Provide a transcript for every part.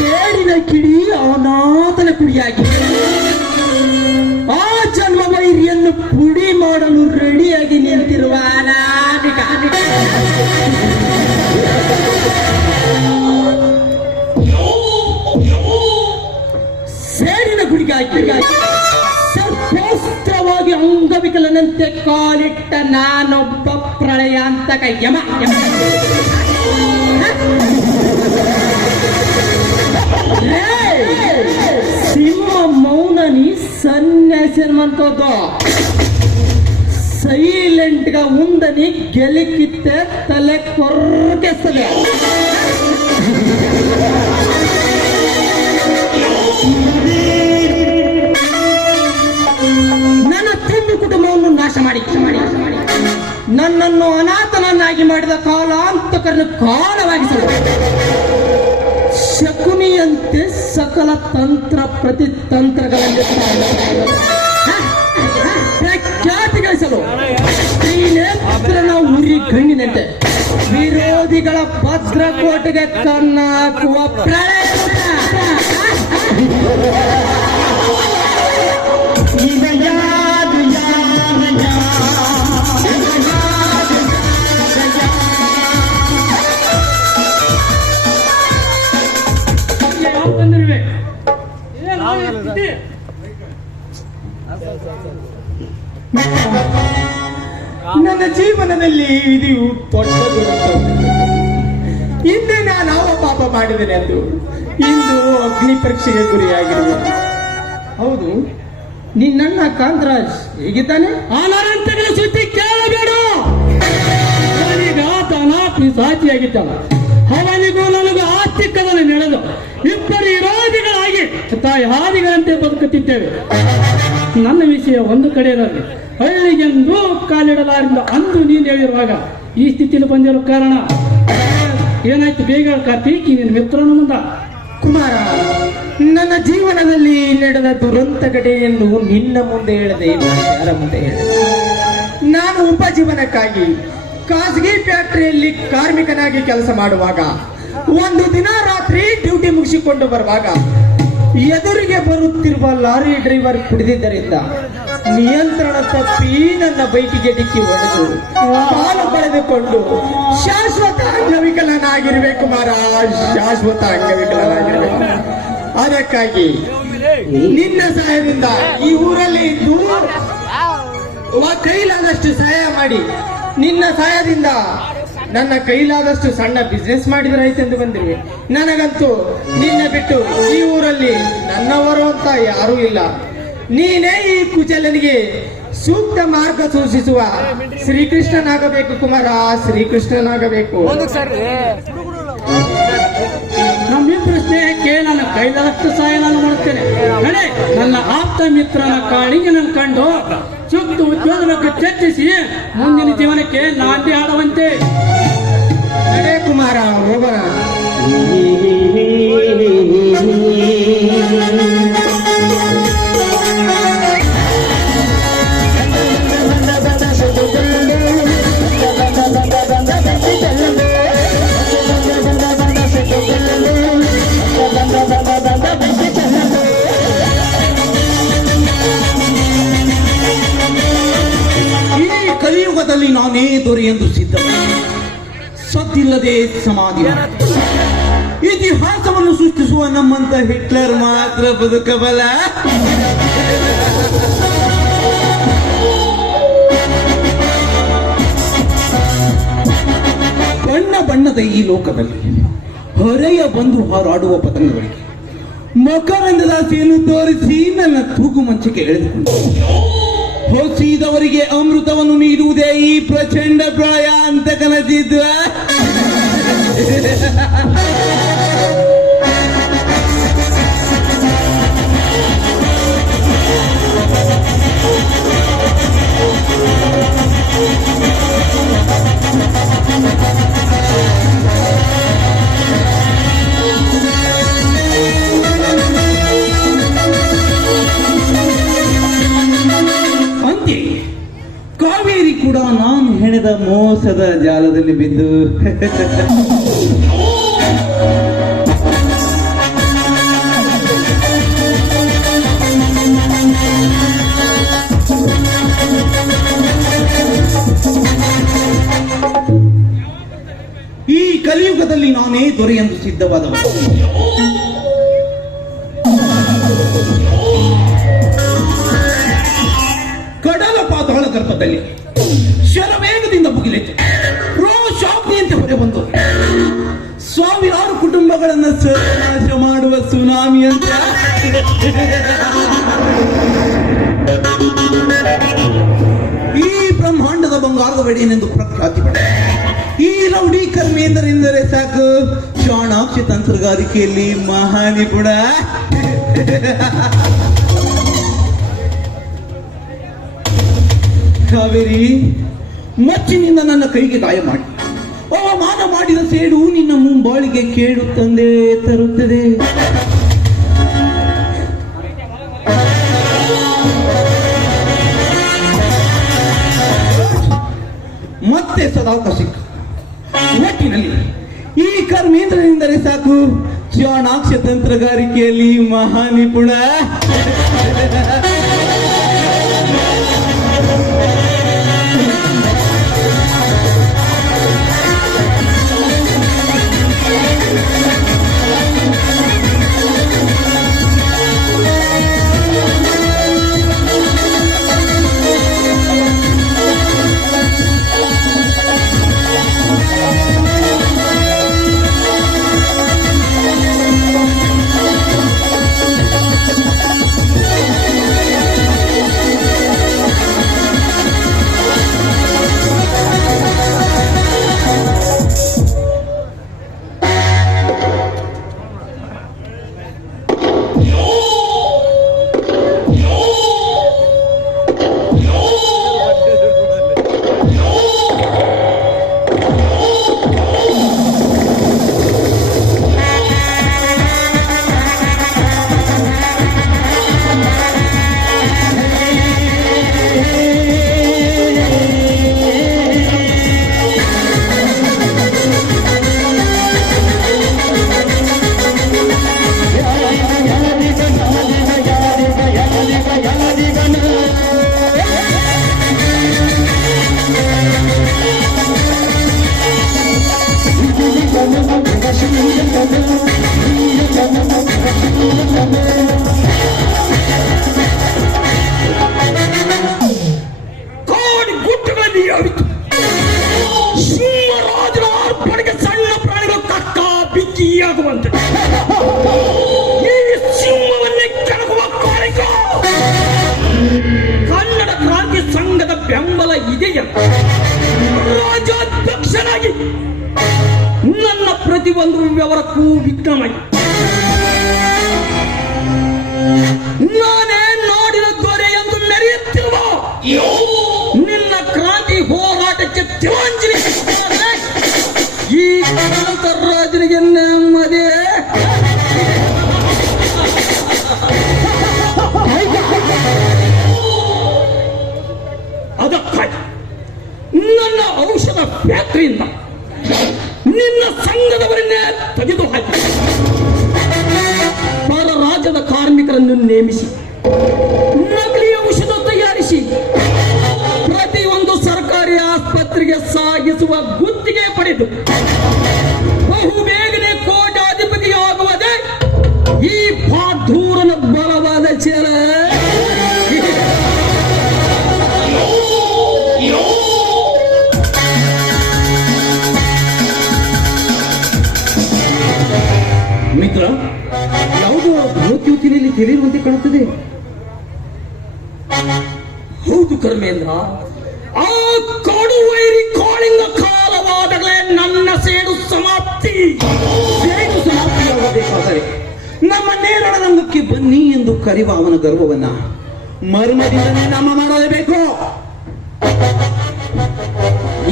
ಸೇಡಿನ ಕಿಡಿ ಅವನಾತನ ಕುಡಿಯಾಗಿ ಆ ಜನ್ಮ ವೈರಿಯನ್ನು ಪುಡಿ ಮಾಡಲು ರೆಡಿಯಾಗಿ ನಿಂತಿರುವ ಅನಾಮಿಕ ಸೇಡಿನ ಗುಡಿಗಾಗಿ ಸರ್ವೋಸ್ತ್ರವಾಗಿ ಅಂಗವಿಕಲನಂತೆ ಕಾಲಿಟ್ಟ ನಾನೊಬ್ಬ ಪ್ರಳಯಾಂತಕ ಯಮ. ಸಿಂಹ ಮೌನನಿ ಸನ್ಯಾಸಿರುವಂತದ್ದು ಸೈಲೆಂಟ್ గా ఉందని గెలికితే తలే కొర్కేస్తది. ನನ್ನ ತಿಂದು ಕುಟುಂಬವನ್ನು ನಾಶ ಮಾಡಿ ನನ್ನನ್ನು ಅನಾಥನನ್ನಾಗಿ ಮಾಡಿದ ಕಾಲಾಂತಕರನ್ನು ಕಾಲವಾಗಿಸಲು ಶಕುನಿಯಂತೆ ಸಕಲ ತಂತ್ರ ಪ್ರತಿತಂತ್ರಗಳಲ್ಲಿ ಪ್ರಖ್ಯಾತಿ ಗಳಿಸಲು ಶ್ರೀನೇತ್ರನ ಉರಿ ಗಣ್ಣಿನಂತೆ ವಿರೋಧಿಗಳ ಭದ್ರಕೋಟೆಗೆ ಕನ್ನ ಹಾಕುವ ಪ್ರಳಯ ನನ್ನ ಜೀವನದಲ್ಲಿ ವಿಧಿಯು ದೊಡ್ಡ ದುರಂತ. ಹಿಂದೆ ನಾನು ಯಾವ ಪಾಪ ಮಾಡಿದ್ದೇನೆ ಎಂದು ಇಂದು ಅಗ್ನಿ ಪರೀಕ್ಷೆಗೆ ಗುರಿಯಾಗಿರುವೆ. ಹೌದು, ನಿನ್ನ ಕಾಂತರಾಜ್ ಹೇಗಿದ್ದಾನೆ? ಅನರಂತಗಳ ಸುದ್ದಿ ಕೇಳಬೇಡ. ಅವನಿಗಾತನ ಪಿಸಾಚಿಯಾಗಿದ್ದಾನ. ಅವನಿಗೂ ನನಗೂ ಆಸ್ತಿಕದಲ್ಲಿ ನಡೆದು ಇಬ್ಬರು ವಿರೋಧಿಗಳಾಗಿ ತಾಯಿಹಾದಿಗಳಂತೆ ಬದುಕುತ್ತಿದ್ದೇವೆ. ನನ್ನ ವಿಷಯ ಒಂದು ಕಡೆ ಇರಲಿ, ಹಳ್ಳಿಗೆಂದು ಕಾಲಿಡಲಾರಿಂದ ಅಂದು ನೀನು ಹೇಳಿರುವಾಗ ಈ ಸ್ಥಿತಿಯಲ್ಲಿ ಬಂದಿರೋ ಕಾರಣ ಏನಾಯ್ತು? ಬೇಗ ಕಾರ್ತೀಕ್, ನಿನ್ನ ಮಿತ್ರನ ಮುಂದ. ಕುಮಾರ, ನನ್ನ ಜೀವನದಲ್ಲಿ ನಡೆದ ದುರಂತ ಘಟನೆಯನ್ನು ನಿನ್ನ ಮುಂದೆ ಹೇಳದೆ ಯಾರ ಮುಂದೆ ಹೇಳಿದೆ? ನಾನು ಉಪಜೀವನಕ್ಕಾಗಿ ಖಾಸಗಿ ಫ್ಯಾಕ್ಟರಿಯಲ್ಲಿ ಕಾರ್ಮಿಕನಾಗಿ ಕೆಲಸ ಮಾಡುವಾಗ ಒಂದು ದಿನ ರಾತ್ರಿ ಡ್ಯೂಟಿ ಮುಗಿಸಿಕೊಂಡು ಬರುವಾಗ ಎದುರಿಗೆ ಬರುತ್ತಿರುವ ಲಾರಿ ಡ್ರೈವರ್ ಕುಡಿದಿದ್ದರಿಂದ ನಿಯಂತ್ರಣ ತಪ್ಪಿ ನನ್ನ ಬೈಕಿಗೆ ಡಿಕ್ಕಿ ಹೊಡೆದು ಕಾಲು ಕಳೆದುಕೊಂಡು ಶಾಶ್ವತ ಅಂಗವಿಕಲನಾಗಿರ್ಬೇಕು ಕುಮಾರ, ಶಾಶ್ವತ ಅಂಗವಿಕಲನಾಗಿರ್ಬೇಕು. ಅದಕ್ಕಾಗಿ ನಿನ್ನ ಸಹಾಯದಿಂದ ಈ ಊರಲ್ಲಿ ಇದ್ದು ಕೈಲಾದಷ್ಟು ಸಹಾಯ ಮಾಡಿ, ನಿನ್ನ ಸಹಾಯದಿಂದ ನನ್ನ ಕೈಲಾದಷ್ಟು ಸಣ್ಣ ಬಿಸ್ನೆಸ್ ಮಾಡಿದ್ರೆ ಆಯ್ತೆಂದು ಬಂದಿರುವೆ. ನನಗಂತೂ ನಿನ್ನ ಬಿಟ್ಟು ಈ ಊರಲ್ಲಿ ನನ್ನವರು ಅಂತ ಯಾರೂ ಇಲ್ಲ. ನೀನೇ ಈ ಕುಚಲನಿಗೆ ಸೂಕ್ತ ಮಾರ್ಗ ಸೂಚಿಸುವ ಶ್ರೀಕೃಷ್ಣನಾಗಬೇಕು ಕುಮಾರ, ಶ್ರೀಕೃಷ್ಣನಾಗಬೇಕು. ನಮ್ಮಿಬ್ಬರ ಸ್ನೇಹಕ್ಕೆ ನನ್ನ ಕೈಲಾದಷ್ಟು ಸಹಾಯ ನಾನು ಮಾಡುತ್ತೇನೆ. ನಡೆ, ನನ್ನ ಆಪ್ತ ಮಿತ್ರನ ಕಾಳಿಗೆ ನನ್ನ ಕಂಡು ಸೂಕ್ತ ಉದ್ಯೋಗಕ್ಕೆ ಚರ್ಚಿಸಿ ಮುಂದಿನ ಜೀವನಕ್ಕೆ ನಾಂದಿ ಹಾಡುವಂತೆ. ನಡೆ ಕುಮಾರ, ಹೋಗೋಣ. ಕಲಿಯುಗದಲ್ಲಿ ನಾನೇ ದೊರೆಯೆಂದು ಸಿದ್ಧ, ಸತ್ತಿಲ್ಲದೆ ಸಮಾಧಿ. ಇತಿಹಾಸವನ್ನು ಸೃಷ್ಟಿಸುವ ನಮ್ಮಂತ ಹಿಟ್ಲರ್ ಮಾತ್ರ ಬದುಕಬಲ್ಲ. ಬಣ್ಣ ಬಣ್ಣದ ಈ ಲೋಕದಲ್ಲಿ ಹೊರೆಯ ಬಂದು ಹಾರಾಡುವ ಪತಂಗಗಳಿಗೆ ಮಕರಂದದ ಸೇನು ತೋರಿಸಿ ನನ್ನ ತೂಗು ಮಂಚಕ್ಕೆ ಎಳೆದುಕೊಂಡು ಹೊಸಿದವರಿಗೆ ಅಮೃತವನ್ನು ನೀಡುವುದೇ ಈ ಪ್ರಚಂಡ ಪ್ರಳಯ ಅಂತ ಕನಸಿದ್ವ. ಕಾವೇರಿ ಕೂಡ ನಾನು ಹೆಣೆದ ಮೋಸದ ಜಾಲದಲ್ಲಿ ಬಿದ್ದು ತಾನೇ ದೊರೆಯೆಂದು ಸಿದ್ಧವಾದವ. ಕಡಲ ಪಾತಾಳ ಗರ್ಭದಲ್ಲಿ ಶರವೇಗದಿಂದ ಮುಗಿಲೆತ್ತು ರೋಷಾಗ್ನಿಯಂತೆ ಹೊರೆ ಬಂದು ಸಾವಿರಾರು ಕುಟುಂಬಗಳನ್ನು ಸರ್ವನಾಶ ಮಾಡುವ ಸುನಾಮಿ ಅಂತ ಈ ಬ್ರಹ್ಮಾಂಡದ ಬಂಗಾರದ ಒಡೆಯನೆಂದು ಪ್ರಖ್ಯಾತಿ ಪಡೆದ ಈ ರೌಡಿ ಕರ್ಮೇಂದ್ರನೆಂದರೆ ಸಾಕು, ಚಾಣಾಕ್ಷ ತಂತ್ರಗಾರಿಕೆಯಲ್ಲಿ ಮಹಾನಿಪುಣ. ಕಾವೇರಿ, ಮಚ್ಚಿನಿಂದ ನನ್ನ ಕೈಗೆ ಗಾಯ ಮಾಡಿ ಅವಮಾನ ಮಾಡಿದ ಸೇಡು ನಿನ್ನ ಮುಂಬಾಳಿಗೆ ಕೇಡು ತಂದೇ ತರುತ್ತದೆ. ಮತ್ತೆ ಸದಾವಕಾಶ ಸಿಕ್ಕ ಒಟ್ಟಿನಲ್ಲಿ ಈ ಕರ್ಮೇಂದ್ರನೆಂದರೆ ಸಾಕು, ಚಾಣಾಕ್ಷ ತಂತ್ರಗಾರಿಕೆಯಲ್ಲಿ ಮಹಾನಿಪುಣ. ಕಾಡು ಗುಟ್ಟುಗಳಲ್ಲಿ ಅವಿತು ಸಿಂಹರಾಜನ ಅರ್ಪಣೆಗೆ ಸಣ್ಣ ಪ್ರಾಣಿಗಳು ಕಕ್ಕ ಬಿಕ್ಕಿಯಾಗುವಂತೆ ಈ ಸಿಂಹವನ್ನೇ ಕೆಣಕುವ ಕಾಣಿಕ ಕನ್ನಡ ಕ್ರಾಂತಿ ಸಂಘದ ಬೆಂಬಲ ಇದೆಯ ರಾಜ್ಯಾಧ್ಯಕ್ಷನಾಗಿ ನನ್ನ ಪ್ರತಿಯೊಂದು ವ್ಯವಹಾರಕ್ಕೂ ವಿಘ್ನವಾಗಿ ನಾನೇ ನಾಡಿನ ದೊರೆ ಎಂದು ಮೆರೆಯುತ್ತಿರುವ ನಿನ್ನ ಕ್ರಾಂತಿ ಹೋರಾಟಕ್ಕೆ ತಿಲಾಂಜಲಿ ಈ ರಾಜನಿಗೆ ನೆಮ್ಮದಿ. ಅದಕ್ಕಾಗಿ ನನ್ನ ಔಷಧ ಫ್ಯಾಕ್ಟರಿಯಿಂದ ನಿನ್ನ ಸಂಘದವರನ್ನೇ ತೆಗೆದು ಹಾಕಿ ಪರ ರಾಜ್ಯದ ಕಾರ್ಮಿಕರನ್ನು ನೇಮಿಸಿ ನಕಲಿ ಔಷಧ ತಯಾರಿಸಿ ಪ್ರತಿಯೊಂದು ಸರ್ಕಾರಿ ಆಸ್ಪತ್ರೆಗೆ ಸಾಗಿಸುವ ಗುತ್ತಿಗೆ ಪಡೆದು ಬಹುಬೇಗನೆ ಕೋಟ್ಯಾಧಿಪತಿಯಾಗುವುದೇ ಈ ಬಹದ್ದೂರನ ಬಲವಾದ ಛಲ. ಮಿತ್ರ, ಯಾವುದೋ ಧೋತ್ಯುತಿಯಲ್ಲಿ ತಿಳಿರುವಂತೆ ಕಾಣುತ್ತದೆ. ಹೌದು ಕರ್ಮೇಂದ್ರ, ಆ ಕಾಡು ವೈರಿ ಕಾಳಿಂಗ ಕಾಲವಾದಗಳೇ ನನ್ನ ಸೇಡು ಸಮಾಪ್ತಿ. ಸೇಡು ಸಮಾಪ್ತಿಯಾಗಬೇಕಾದರೆ ನಮ್ಮ ನೇರಳ ರಂಗಕ್ಕೆ ಬನ್ನಿ ಎಂದು ಕರೆಯುವ ಅವನ ಗರ್ವವನ್ನ ಮರ್ಮದಿಂದಲೇ ನಮ್ಮ ಮಾಡಲೇಬೇಕು.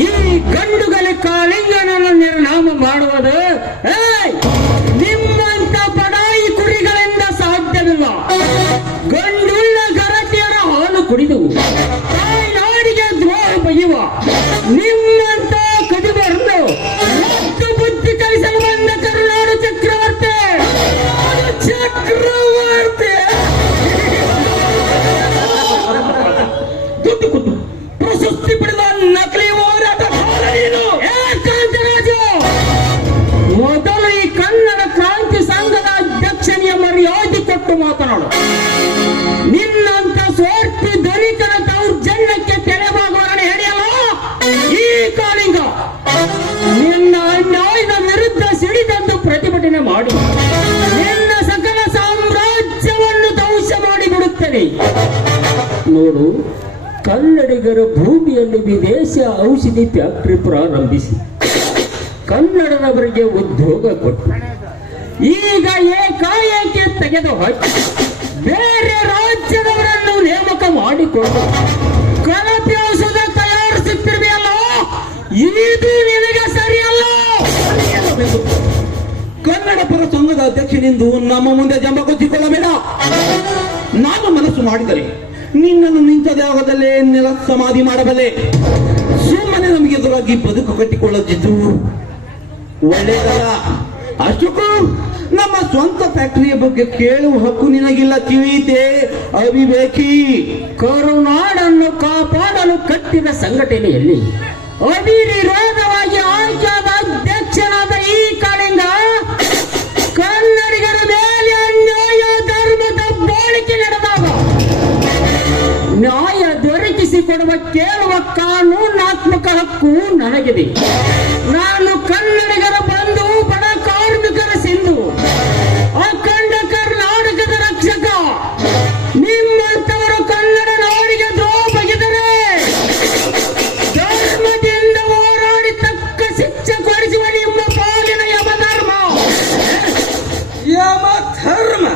ಈ ಗಂಡುಗಳ ಕಾಳಿಂಗನನ್ನು ನಿರ್ನಾಮ ಮಾಡುವುದು ನಿಮ್ಮಂತ ಬಡಾಯಿ ಕುರಿಗಳಿಂದ ಸಾಧ್ಯವಿಲ್ಲ. ಗಂಡುಳ್ಳ ಗರತಿಯರ ಹಾಲು ಕುಡಿದು ತಾಯ್ನಾಡಿಗೆ ದ್ರೋಹ ಬಯ್ಯುವ ನಿಮ್ಮಂತ ಕದಿಬರನ್ನು ಮತ್ತು ಬುದ್ಧಿ ಕಲಿಸಲು ಬಂದ ಕರುನಾಡು ಚಕ್ರವರ್ತಿ ದುಡ್ಡು ಕೊಟ್ಟು ಪ್ರಶಸ್ತಿ ಪಡೆದ ನಕಲಿ ಹೋರಾಟ ಕಾಲನೀನು ಕಾಂತರಾಜು ಮೊದಲ ಕೊಟ್ಟು ಮಾತನಾಡು. ನಿನ್ನಂತ ಸ್ವಾರ್ಥಿ ಧನಿಕರ ದೌರ್ಜನ್ಯಕ್ಕೆ ತೆರೆಬಾಗುವವರನ್ನು ಹಿಡಿಯಲ್ಲ ಈ ಕಾಳಿಂಗ. ನಿನ್ನ ಅನ್ಯಾಯದ ವಿರುದ್ಧ ಸಿಡಿದಂದು ಪ್ರತಿಭಟನೆ ಮಾಡಿ ನಿನ್ನ ಸಕಲ ಸಾಮ್ರಾಜ್ಯವನ್ನು ಧ್ವಂಸ ಮಾಡಿಬಿಡುತ್ತೇನೆ. ನೋಡು, ಕನ್ನಡಿಗರ ಭೂಮಿಯಲ್ಲಿ ವಿದೇಶ ಔಷಧಿ ಫ್ಯಾಕ್ಟರಿ ಪ್ರಾರಂಭಿಸಿ ಕನ್ನಡದವರಿಗೆ ಉದ್ಯೋಗ ಕೊಟ್ಟು ಈಗ ಏಕಾಏಕಿ ತೆಗೆದು ಹಾಕಿ ಬೇರೆ ರಾಜ್ಯದವರನ್ನು ನೇಮಕ ಮಾಡಿಕೊಂಡು ಕಳಪೆ ಔಷಧ ತಯಾರಿಸುತ್ತಿರಬೇಕಲ್ಲ, ಇದು ನಿನಗೆ ಸರಿಯಲ್ಲ. ಕನ್ನಡ ಪರ ಸಂಘದ ಅಧ್ಯಕ್ಷನೆಂದು ನಮ್ಮ ಮುಂದೆ ಜಂಬ ಕೊಚ್ಚಿಕೊಳ್ಳಬೇಡ. ನಾನು ಮನಸ್ಸು ಮಾಡಿದರೆ ನಿನ್ನನ್ನು ನಿಂತ ಜಾಗದಲ್ಲೇ ನೆಲ ಸಮಾಧಿ ಮಾಡಬಲ್ಲೆ. ಸುಮ್ಮನೆ ನಮಗೆ ಎದುರಾಗಿ ಬದುಕು ಕಟ್ಟಿಕೊಳ್ಳದಿದ್ದು ಒಳ್ಳೆಯದಲ್ಲ. ಅಷ್ಟಕ್ಕೂ ನಮ್ಮ ಸ್ವಂತ ಫ್ಯಾಕ್ಟರಿಯ ಬಗ್ಗೆ ಕೇಳುವ ಹಕ್ಕು ನಿನಗಿಲ್ಲ. ತಿಳಿಯಿತೆ ಅವಿವೇಕಿ. ಕರುನಾಡನ್ನು ಕಾಪಾಡಲು ಕಟ್ಟಿದ ಸಂಘಟನೆಯಲ್ಲಿ ಅವಿರೋಧವಾಗಿ ಆಯ್ಕೆಯಾದ ಅಧ್ಯಕ್ಷನಾದ ಈ ಕಾಳಿಂಗ ಕನ್ನಡಿಗರ ಮೇಲೆ ಅನ್ಯಾಯ ಧರ್ಮದ ಬಾಳಿಕೆ ನಡೆದಾಗ ನ್ಯಾಯ ದೊರಕಿಸಿಕೊಡುವ ಕೇಳುವ ಕಾನೂನಾತ್ಮಕ ಹಕ್ಕು ನನಗಿದೆ. ನಾನು ಕನ್ನಡಿಗರ ಬಂಧು, ಬಡ ಕಾರ್ಮಿಕರ ಸಿಂಧು, ಅಖಂಡ ಕರ್ನಾಟಕದ ರಕ್ಷಕ. ನಿಮ್ಮಂತವರು ಕನ್ನಡ ನಾಡಿಗೆ ದ್ರೋಹ ಬಗೆದರೆ ಧರ್ಮದಿಂದ ಹೋರಾಡಿ ತಕ್ಕ ಶಿಕ್ಷೆ ಕೊಡಿಸುವ ನಿಮ್ಮ ಪಾಲಿನ ಯಮಧರ್ಮ. ಯಮಧರ್ಮ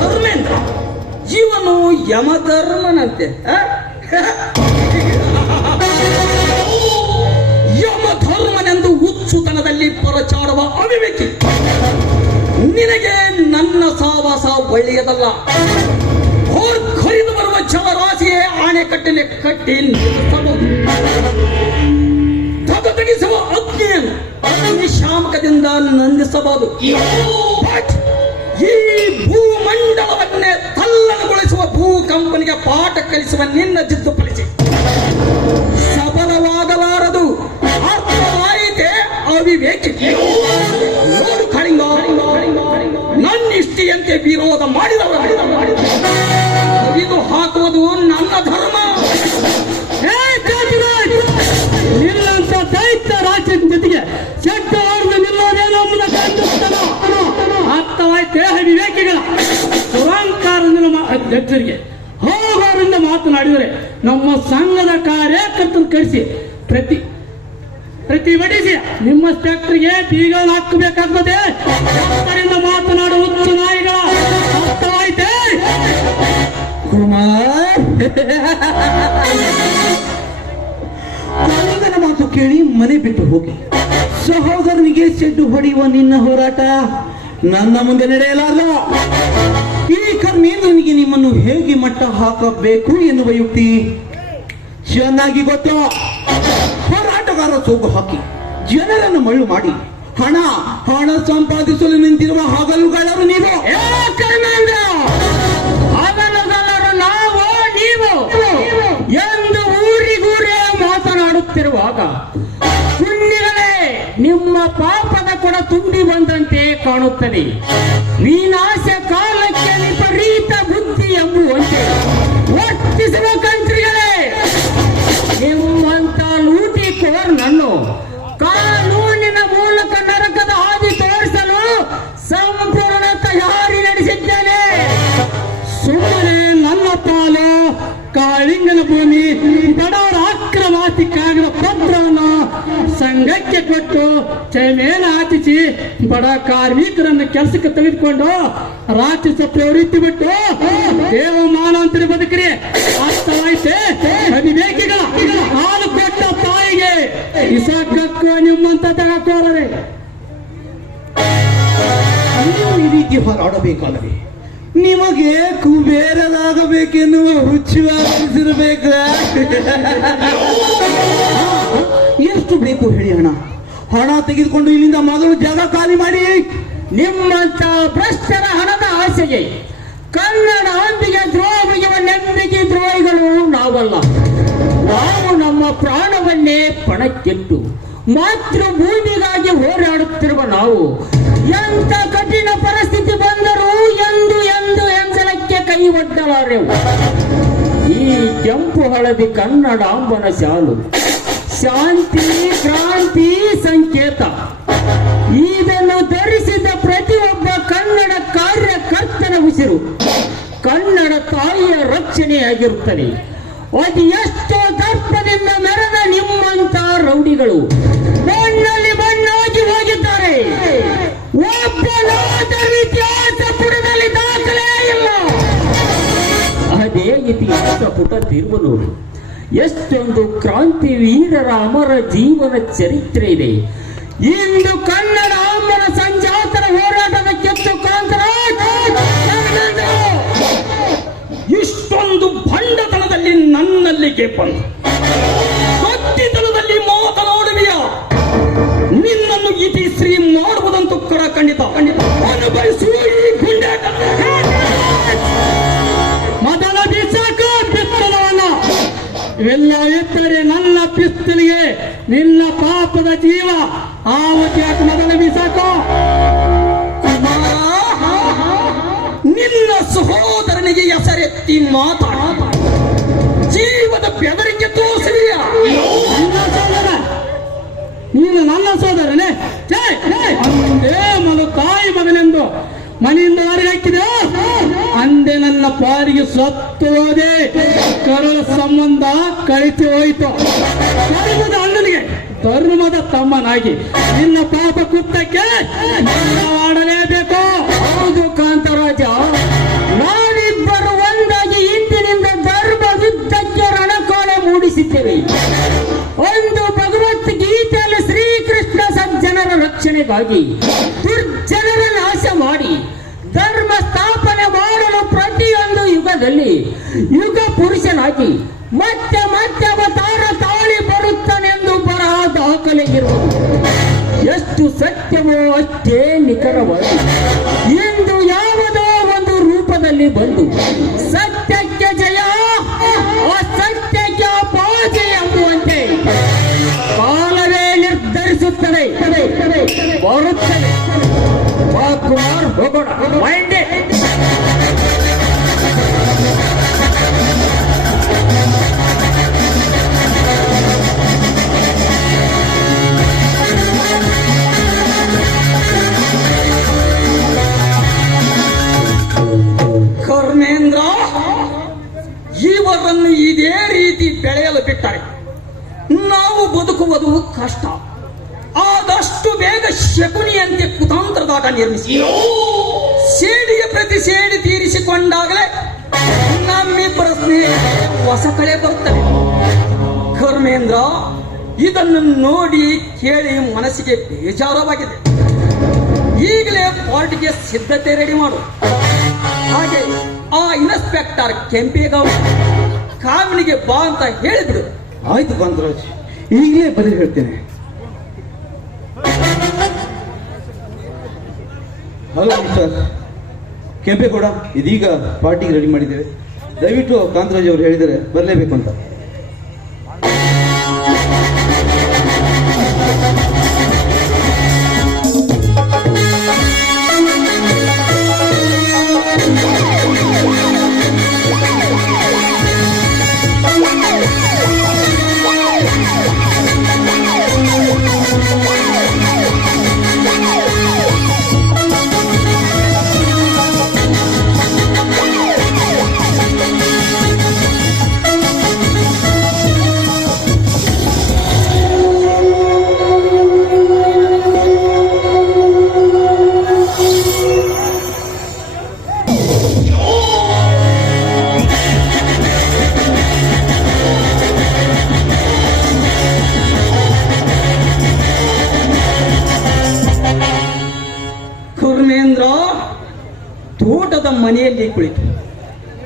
ಧರ್ಮೇಂದ್ರ, ಜೀವನು ಯಮಧರ್ಮನಂತೆ. ಯಮಧರ್ಮನೆಂದು ಹುಚ್ಚುತನದಲ್ಲಿ ಪರಚಾಡುವ ಅವಿವೇಕಿ ನಿನಗೆ ನನ್ನ ಸಾವಾಸ ಒಳ್ಳೆಯದಲ್ಲ. ಖರಿದು ಬರುವ ಜಲರಾಶಿಯೇ ಆಣೆಕಟ್ಟಿನ ಕಟ್ಟಿ ನಿಲ್ಲಿಸಬಹುದು. ತಗತಗಿಸುವ ಅಗ್ನಿಯನ್ನು ಅಗ್ನಿಶಾಮಕದಿಂದ ನಂದಿಸಬಹುದು. But ಈ ಭೂಮಂಡಲವನ್ನೇ ತಲ್ಲಣಗೊಳಿಸುವ ಭೂಕಂಪನಿಗೆ ಪಾಠ ಕಲಿಸುವ ನಿನ್ನ ಜಿದ್ದುಪಡಿಸಿ ಸಫಲವಾಗಲಾರದು. ಅರ್ಥವಾಯಿತೆ ಅವಿವೇಕಿ. ನೋಡು ಕಾಳಿಂಗ, ನನ್ನಿಷ್ಟಿಯಂತೆ ವಿರೋಧ ಮಾಡಿದವರು ಇದು ಹಾಕುವುದು ನನ್ನ ಧರ್ಮ. ನಿನ್ನಂತ ದೈತ್ಯ ರಾಜ್ಯದ ಜೊತೆಗೆ ಚಟ್ಟವಾರದ ನಿಲ್ಲೋದೇನೋ ಅರ್ಥವಾಯ್ತೆ ವಿವೇಕಿಗಳ ದುರಂಕಾರದಿಂದ ಅಧ್ಯಕ್ಷರಿಗೆ ಹೋಗೋರಿಂದ ಮಾತನಾಡಿದರೆ ನಮ್ಮ ಸಂಘದ ಕಾರ್ಯಕರ್ತನ ಕಳಿಸಿ ಪ್ರತಿಭಟಿಸಿ ನಿಮ್ಮ ಫ್ಯಾಕ್ಟರಿಗೆ ಬೀಗವನ್ನು ಹಾಕಬೇಕಾಗ್ತದೆ. ಅದರಿಂದ ಮಾತನಾಡುವ ಹುಚ್ಚು ನಾಯಿಗಳ ಅರ್ಥವಾಯ್ತೆ. ಕುಮಾರ್, ಕಾಳಿಂಗನ ಮಾತು ಕೇಳಿ ಮನೆ ಬಿಟ್ಟು ಹೋಗಿ ಸಹೋದರನಿಗೆ ಸೆಡ್ಡು ಹೊಡೆಯುವ ನಿನ್ನ ಹೋರಾಟ ನನ್ನ ಮುಂದೆ ನಡೆಯಲಾರ. ಈ ಕರ್ಮೇಂದ್ರನಿಗೆ ನಿಮ್ಮನ್ನು ಹೇಗೆ ಮಟ್ಟ ಹಾಕಬೇಕು ಎನ್ನುವ ಯುಕ್ತಿ ಚೆನ್ನಾಗಿ ಗೊತ್ತು. ಹೋರಾಟಗಾರ ಸೋಗು ಹಾಕಿ ಜನರನ್ನು ಮಳ್ಳು ಮಾಡಿ ಹಣ ಸಂಪಾದಿಸಲು ನಿಂತಿರುವ ಹಗಲುಗಾರರು ನೀವು. ಹಗಲುಗಾರರು ನಾವು, ನೀವು ಎಂದು ಊರಿಗೂರೇ ಮಾತನಾಡುತ್ತಿರುವಾಗ ಪುಣ್ಯಗಳೇ ನಿಮ್ಮ ಪಾಪದ ಕೂಡ ತುಂಬಿ ಬಂದಂತೆ ಕಾಣುತ್ತದೆ. ವಿನಾಶ ಕಾಲಕ್ಕೆ ವಿಪರೀತ ಬುದ್ಧಿ ಎಂಬುವಂತೆ ವರ್ತಿಸುವ ಕಂತ್ರಿಗಳೇ, ನಿಮ್ಮಂತ ಲೂಟಿಕೋರನನ್ನು ಕಾನೂನಿನ ಮೂಲಕ ನರಕದ ಹಾದಿ ತೋರಿಸಲು ಸಂಪೂರ್ಣ ತಯಾರಿ ನಡೆಸಿದ್ದೇನೆ. ಸುಮ್ಮನೆ ನನ್ನ ಪಾಲು ಕಾಳಿಂಗನ ಭೂಮಿ ಬಡವರ ಆಕ್ರಮಾತಿಕಾಗಿನ ಪತ್ರವನ್ನು ಸಂಘಕ್ಕೆ ಕೊಟ್ಟು ಚೈಮೇನ ಹಾಕಿಸಿ ಬಡ ಕಾರ್ಮಿಕರನ್ನು ಕೆಲಸಕ್ಕೆ ತೆಗೆದುಕೊಂಡು ರಾಕ್ಷಸ ಪ್ರವೃತ್ತಿ ಬಿಟ್ಟು ದೇವಮಾನಾಂತರ ಬದುಕ್ರಿ. ಅರ್ಥವಾಯ್ತೆ ಅವಿವೇಕಿಗಳ ಹಾಲು ಕೊಟ್ಟ ತಾಯಿಗೆ ಇಸಾಕಕ್ಕೂ ನಿಮ್ಮಂತ ತಗೋರರೆ. ನೀವು ಈ ರೀತಿ ಹೋರಾಡಬೇಕಾದರೆ ನಿಮಗೆ ಕುಬೇರರಾಗಬೇಕೆನ್ನುವ ಹುಚ್ಚು ಅನಿಸಿರಬೇಕ. ಎಷ್ಟು ಬೇಕು ಹೇಳಿ ಹಣ ತೆಗೆದುಕೊಂಡು ಇಲ್ಲಿಂದ ಮೊದಲು ಜಾಗ ಖಾಲಿ ಮಾಡಿ. ನಿಮ್ಮಂತ ಭ್ರಷ್ಟರ ಹಣದ ಆಸೆಗೆ ಕನ್ನಡ ಅಂಬಿಗೆ ದ್ರೋಹಿಗೆ ನಂಬಿಕೆ ದ್ರೋಹಿಗಳು ನಾವಲ್ಲ. ನಾವು ನಮ್ಮ ತಮ್ಮ ಪ್ರಾಣವನ್ನೇ ಪಣಕ್ಕಿಟ್ಟು ಮಾತೃಭೂಮಿಗಾಗಿ ಹೋರಾಡುತ್ತಿರುವ ನಾವು ಎಂತ ಕಠಿಣ ಪರಿಸ್ಥಿತಿ ಬಂದರೂ ಎಂದು ಎಂದು ಎಂಜಲಕ್ಕೆ ಕೈ ಒಡ್ಡಲಾರೆವು. ಈ ಕೆಂಪು ಹಳದಿ ಕನ್ನಡಾಂಬನ ಶಾಲು ಶಾಂತಿ ಕ್ರಾಂತಿ ಸಂಕೇತ. ಇದನ್ನು ಧರಿಸಿದ ಪ್ರತಿಯೊಬ್ಬ ಕನ್ನಡ ಕಾರ್ಯಕರ್ತನ ಉಸಿರು ಕನ್ನಡ ತಾಯಿಯ ರಕ್ಷಣೆಯಾಗಿರುತ್ತದೆ. ಅದು ಎಷ್ಟೋ ದರ್ಪದಿಂದ ಮೆರೆದ ನಿಮ್ಮಂತ ರೌಡಿಗಳು ಮಣ್ಣಲ್ಲಿ ಮಣ್ಣಾಗಿ ಹೋಗಿದ್ದಾರೆ. ಒಬ್ಬನಾದರೂ ಇತಿಹಾಸ ಪುಟದಲ್ಲಿ ದಾಖಲೆ ಇಲ್ಲ. ಅದೇ ಇತಿಹಾಸ ಪುಟ ತಿರುವನೂರು. ಎಷ್ಟೊಂದು ಕ್ರಾಂತಿ ವೀರರ ಅಮರ ಜೀವನ ಚರಿತ್ರೆ ಇದೆ. ಇಂದು ಕನ್ನಡ ಅಮರ ಸಂಜಾತರ ಹೋರಾಟದ ಕೆತ್ತು ಕಾಂತರಾಜ್ ಇಷ್ಟೊಂದು ಭಂಡತನದಲ್ಲಿ ನನ್ನಲ್ಲಿಗೆ ಬಂದು ಕತ್ತಿತನದಲ್ಲಿ ಮಾತನಾಡುವಿಯ ನಿನ್ನನ್ನು ಇತಿಶ್ರೀ ಮಾಡುವುದಂತೂ ಕೂಡ ಖಂಡಿತ ಅನುಭವಿಸುವ ಈ ಗುಂಡಾಟ. ಮೊದಲ ಬಿಸಾಕ ಪಿಸ್ತಲವನ್ನ ಇವೆಲ್ಲ ಎತ್ತರೆ ನನ್ನ ಪಿಸ್ತಲಿಗೆ ನಿನ್ನ ಪಾಪದ ಜೀವ ಆವತ್ತು ಯಾಕೆ ಮೊದಲ ಬಿಸಾಕೋ. ನಿನ್ನ ಸಹೋದರನಿಗೆ ಹೆಸರೆತ್ತಿ ಮಾತಾಡ ಜೀವದ ಬೆದರಿಕೆ ತೋರಿಸಿದೆಯ. ನನ್ನ ಸೋದರ ನೀನು ನನ್ನ ಸೋದರನೇ ಅಂದೇ ಮಗ ತಾಯಿ ಮಗನೆಂದು ಮನೆಯಿಂದ ಹೊರಗೆ ಹಾಕಿದೆ. ಅಂದೆ ನನ್ನ ಪಾರಿಗೆ ಸತ್ತು ಹೋದೆ. ಕರುಳ ಸಂಬಂಧ ಕಳಿತು ಹೋಯಿತು. ಧರ್ಮದ ಅಣ್ಣನಿಗೆ ಧರ್ಮದ ತಮ್ಮನಾಗಿ ನಿನ್ನ ಪಾಪ ಕುತ್ತಕ್ಕೆ ಆಡಲೇಬೇಕು. ಹೌದು ಕಾಂತರಾಜ, ನಾವಿಬ್ಬರು ಒಂದಾಗಿ ಇಂದಿನಿಂದ ಧರ್ಮ ಯುದ್ಧಕ್ಕೆ ರಣಕೋಲ ಮೂಡಿಸಿದ್ದೇವೆ. ಒಂದು ಭಗವದ್ಗೀತೆಯಲ್ಲಿ ಶ್ರೀಕೃಷ್ಣ ಸಜ್ಜನರ ರಕ್ಷಣೆಗಾಗಿ ದುರ್ಜನರ ನಾಶ ಮಾಡಿ ಧರ್ಮ ಸ್ಥಾಪನೆ ಮಾಡಲು ಪ್ರತಿಯೊಂದು ಯುಗದಲ್ಲಿ ಯುಗ ಪುರುಷನಾಗಿ ಮತ್ತೆ ಮತ್ತೆ ಅವತಾರ ತಾಳಿ ಬರುತ್ತಾನೆಂದು ಬರಹ ದಾಖಲೆ ಇರುವುದು. ಎಷ್ಟು ಸತ್ಯವೋ ಅಷ್ಟೇ ನಿಖರವಾಗಿ ಇಂದು ಯಾವುದೋ ಒಂದು ರೂಪದಲ್ಲಿ ಬಂದು ಸತ್ಯಕ್ಕೆ ಜಯ ಅಸತ್ಯಕ್ಕೆ ಅಪಜಯ ಎಂಬುವಂತೆ ಕಾಲವೇ ನಿರ್ಧರಿಸುತ್ತದೆ. ಬರುತ್ತದೆ ಕುಮಾರ್ ಹೋಗೋಣ. ಮೈಂಡೆ ಕರ್ಮೇಂದ್ರ ಇವರನ್ನು ಇದೇ ರೀತಿ ಬೆಳೆಯಲು ಬಿಟ್ಟರೆ ನಾವು ಬದುಕುವುದು ಕಷ್ಟ. ಆದಷ್ಟು ಬೇಗ ಶಕುನಿಯಂತೆ ಕುತಂತ್ರದಾಟ ನಿರ್ಮಿಸಿ ಸೇಡಿಗೆ ಪ್ರತಿ ಸೇಡಿ ತೀರಿಸಿಕೊಂಡಾಗಲೇ ನಮ್ಮಿಬ್ಬರ ಸ್ನೇಹ ಹೊಸ ಕಳೆ ಬರುತ್ತದೆ. ಕರ್ಮೇಂದ್ರ ಇದನ್ನು ನೋಡಿ ಕೇಳಿ ಮನಸ್ಸಿಗೆ ಬೇಜಾರವಾಗಿದೆ. ಈಗಲೇ ಪಾರ್ಟಿಗೆ ಸಿದ್ಧತೆ ರೆಡಿ ಮಾಡು. ಹಾಗೆ ಆ ಇನ್ಸ್ಪೆಕ್ಟರ್ ಕೆಂಪೇಗೌಡ ಕಾಮಿನಿಗೆ ಬಾ ಅಂತ ಹೇಳಿಬಿಡು. ಆಯ್ತು ಕಾಂತರಾಜ್, ಈಗಲೇ ಬರೀ ಹೇಳ್ತೇನೆ. ಹಲೋ ಮಿಸ್ಟರ್ ಕೆಂಪೇಗೌಡ, ಇದೀಗ ಪಾರ್ಟಿಗೆ ರೆಡಿ ಮಾಡಿದ್ದೇವೆ. ದಯವಿಟ್ಟು ಕಾಂತರಾಜ್ ಅವರು ಹೇಳಿದರೆ ಬರಲೇಬೇಕು ಅಂತ. ತೋಟದ ಮನೆಯಲ್ಲಿ ಕುಳಿತು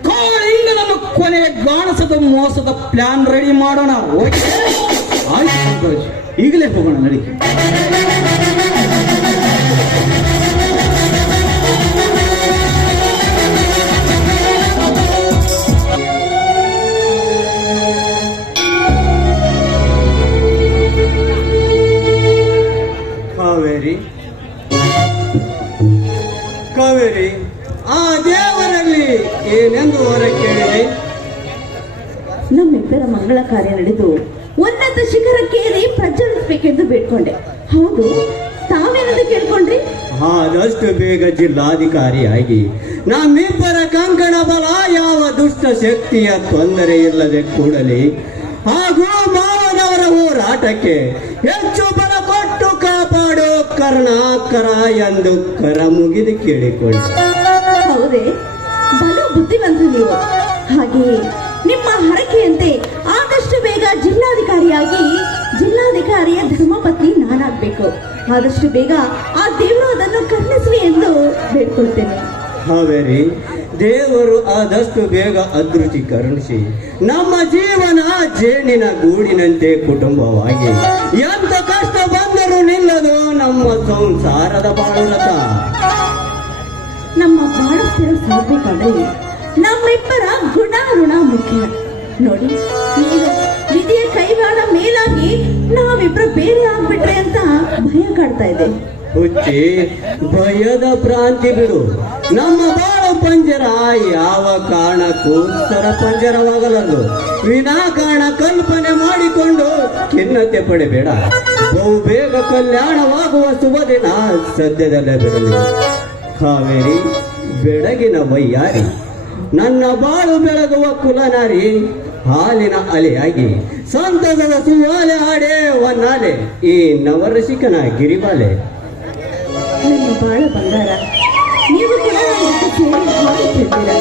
ಕಾಳಿಂಗನನ್ನು ಕೊನೆ ಗಾಣಸದ ಮೋಸದ ಪ್ಲಾನ್ ರೆಡಿ ಮಾಡೋಣ. ಆಯ್ತು ಕಾಂತರಾಜ್, ಈಗಲೇ ಹೋಗೋಣ ನಡಿ. ಕಾರ್ಯ ನಡೆದು ಉನ್ನತ ಶಿಖರಕ್ಕೇರಿ ಪ್ರಜ್ವಲಿಸಬೇಕೆಂದು ಬೇಡ್ಕೊಂಡೆ. ಹೌದು, ತಾವೇನದು ಕೇಳ್ಕೊಂಡ್ರಿ? ಆದಷ್ಟು ಬೇಗ ಜಿಲ್ಲಾಧಿಕಾರಿಯಾಗಿ ನಮ್ಮಿಬ್ಬರ ಕಂಕಣ ಬಲ ಯಾವ ದುಷ್ಟ ಶಕ್ತಿಯ ತೊಂದರೆ ಇಲ್ಲದೆ ಕೂಡಲಿ ಹಾಗೂ ಮಾವನವರ ಹೋರಾಟಕ್ಕೆ ಹೆಚ್ಚು ಬಲ ಕೊಟ್ಟು ಕಾಪಾಡೋ ಕರುಣಾಕರ ಎಂದು ಕರ ಮುಗಿದು ಕೇಳಿಕೊಳ್ಳಿ. ಹೌದೇ, ಬಲು ಬುದ್ಧಿವಂತ ನೀವು. ಹಾಗೆಯೇ ನಿಮ್ಮ ಹರಕೆಯಂತೆ ಆದಷ್ಟು ಬೇಗ ಜಿಲ್ಲಾಧಿಕಾರಿಯ ಧರ್ಮಪತ್ನಿ ನಾನಾಗಬೇಕು. ಆದಷ್ಟು ಬೇಗ ಆ ದೇವರು ಅದನ್ನು ಕರುಣಿಸಲಿ ಎಂದು ಬೇಡ್ಕೊಳ್ತೇನೆ. ಹಾವೇರಿ, ದೇವರು ಆದಷ್ಟು ಬೇಗ ಅದೃಷ್ಟಿ ಕರುಣಿಸಿ ನಮ್ಮ ಜೀವನ ಜೇನಿನ ಗೂಡಿನಂತೆ ಕುಟುಂಬವಾಗಿ ಎಂತ ಕಷ್ಟ ಬಂದರೂ ನಿಲ್ಲದು ನಮ್ಮ ಸಂಸಾರದ ಬಾಳುರಥ. ನಮ್ಮ ಬಾಳಸ್ತಿರೋ ಸಾಧಬೇಕಾದರೆ ನಮ್ಮಿಬ್ಬರ ಗುಣ ಋಣ ಮುಖ್ಯ. ನೋಡಿ, ನೀವು ವಿಧಿಯ ಕೈವಾಡ ಮೇಲಾಗಿ ನಾವಿಬ್ರು ಬೇರೆ ಆಗ್ಬಿಟ್ರೆ ಅಂತ ಭಯ ಕಾಡ್ತಾ ಇದೆ. ಹುಚ್ಚಿ, ಭಯದ ಭ್ರಾಂತಿ ಬಿಡು. ನಮ್ಮ ಬಾಳು ಪಂಜರ ಯಾವ ಕಾರಣಕ್ಕೂ ಸರ ಪಂಜರವಾಗಲದು. ವಿನಾಕಾರಣ ಕಲ್ಪನೆ ಮಾಡಿಕೊಂಡು ಖಿನ್ನತೆ ಪಡೆಬೇಡ. ಬಹು ಬೇಗ ಕಲ್ಯಾಣವಾಗುವ ಶುಭ ದಿನ ಸದ್ಯದಲ್ಲೇ ಬರಲಿ. ಕಾವೇರಿ, ಬೆಳಗಿನ ವೈಯಾರಿ, ನನ್ನ ಬಾಳು ಬೆಳಗುವ ಕುಲನಾರಿ, ಹಾಲಿನ ಅಲೆಯಾಗಿ ಸಂತಸದ ಸುವಾಲೆ ಹಾಡೆ ವನ್ನಾಲೆ ಈ ನವರಸಿಕನ ಗಿರಿಬಾಲೆ. ನನ್ನ ಬಾಳ ಬಂಗಾರ, ನೀವು ಕೂಡ ನನ್ನ ಜೊತೆ ಸೇರಿ ಹಾಡುತ್ತಿದ್ದೀರಾ.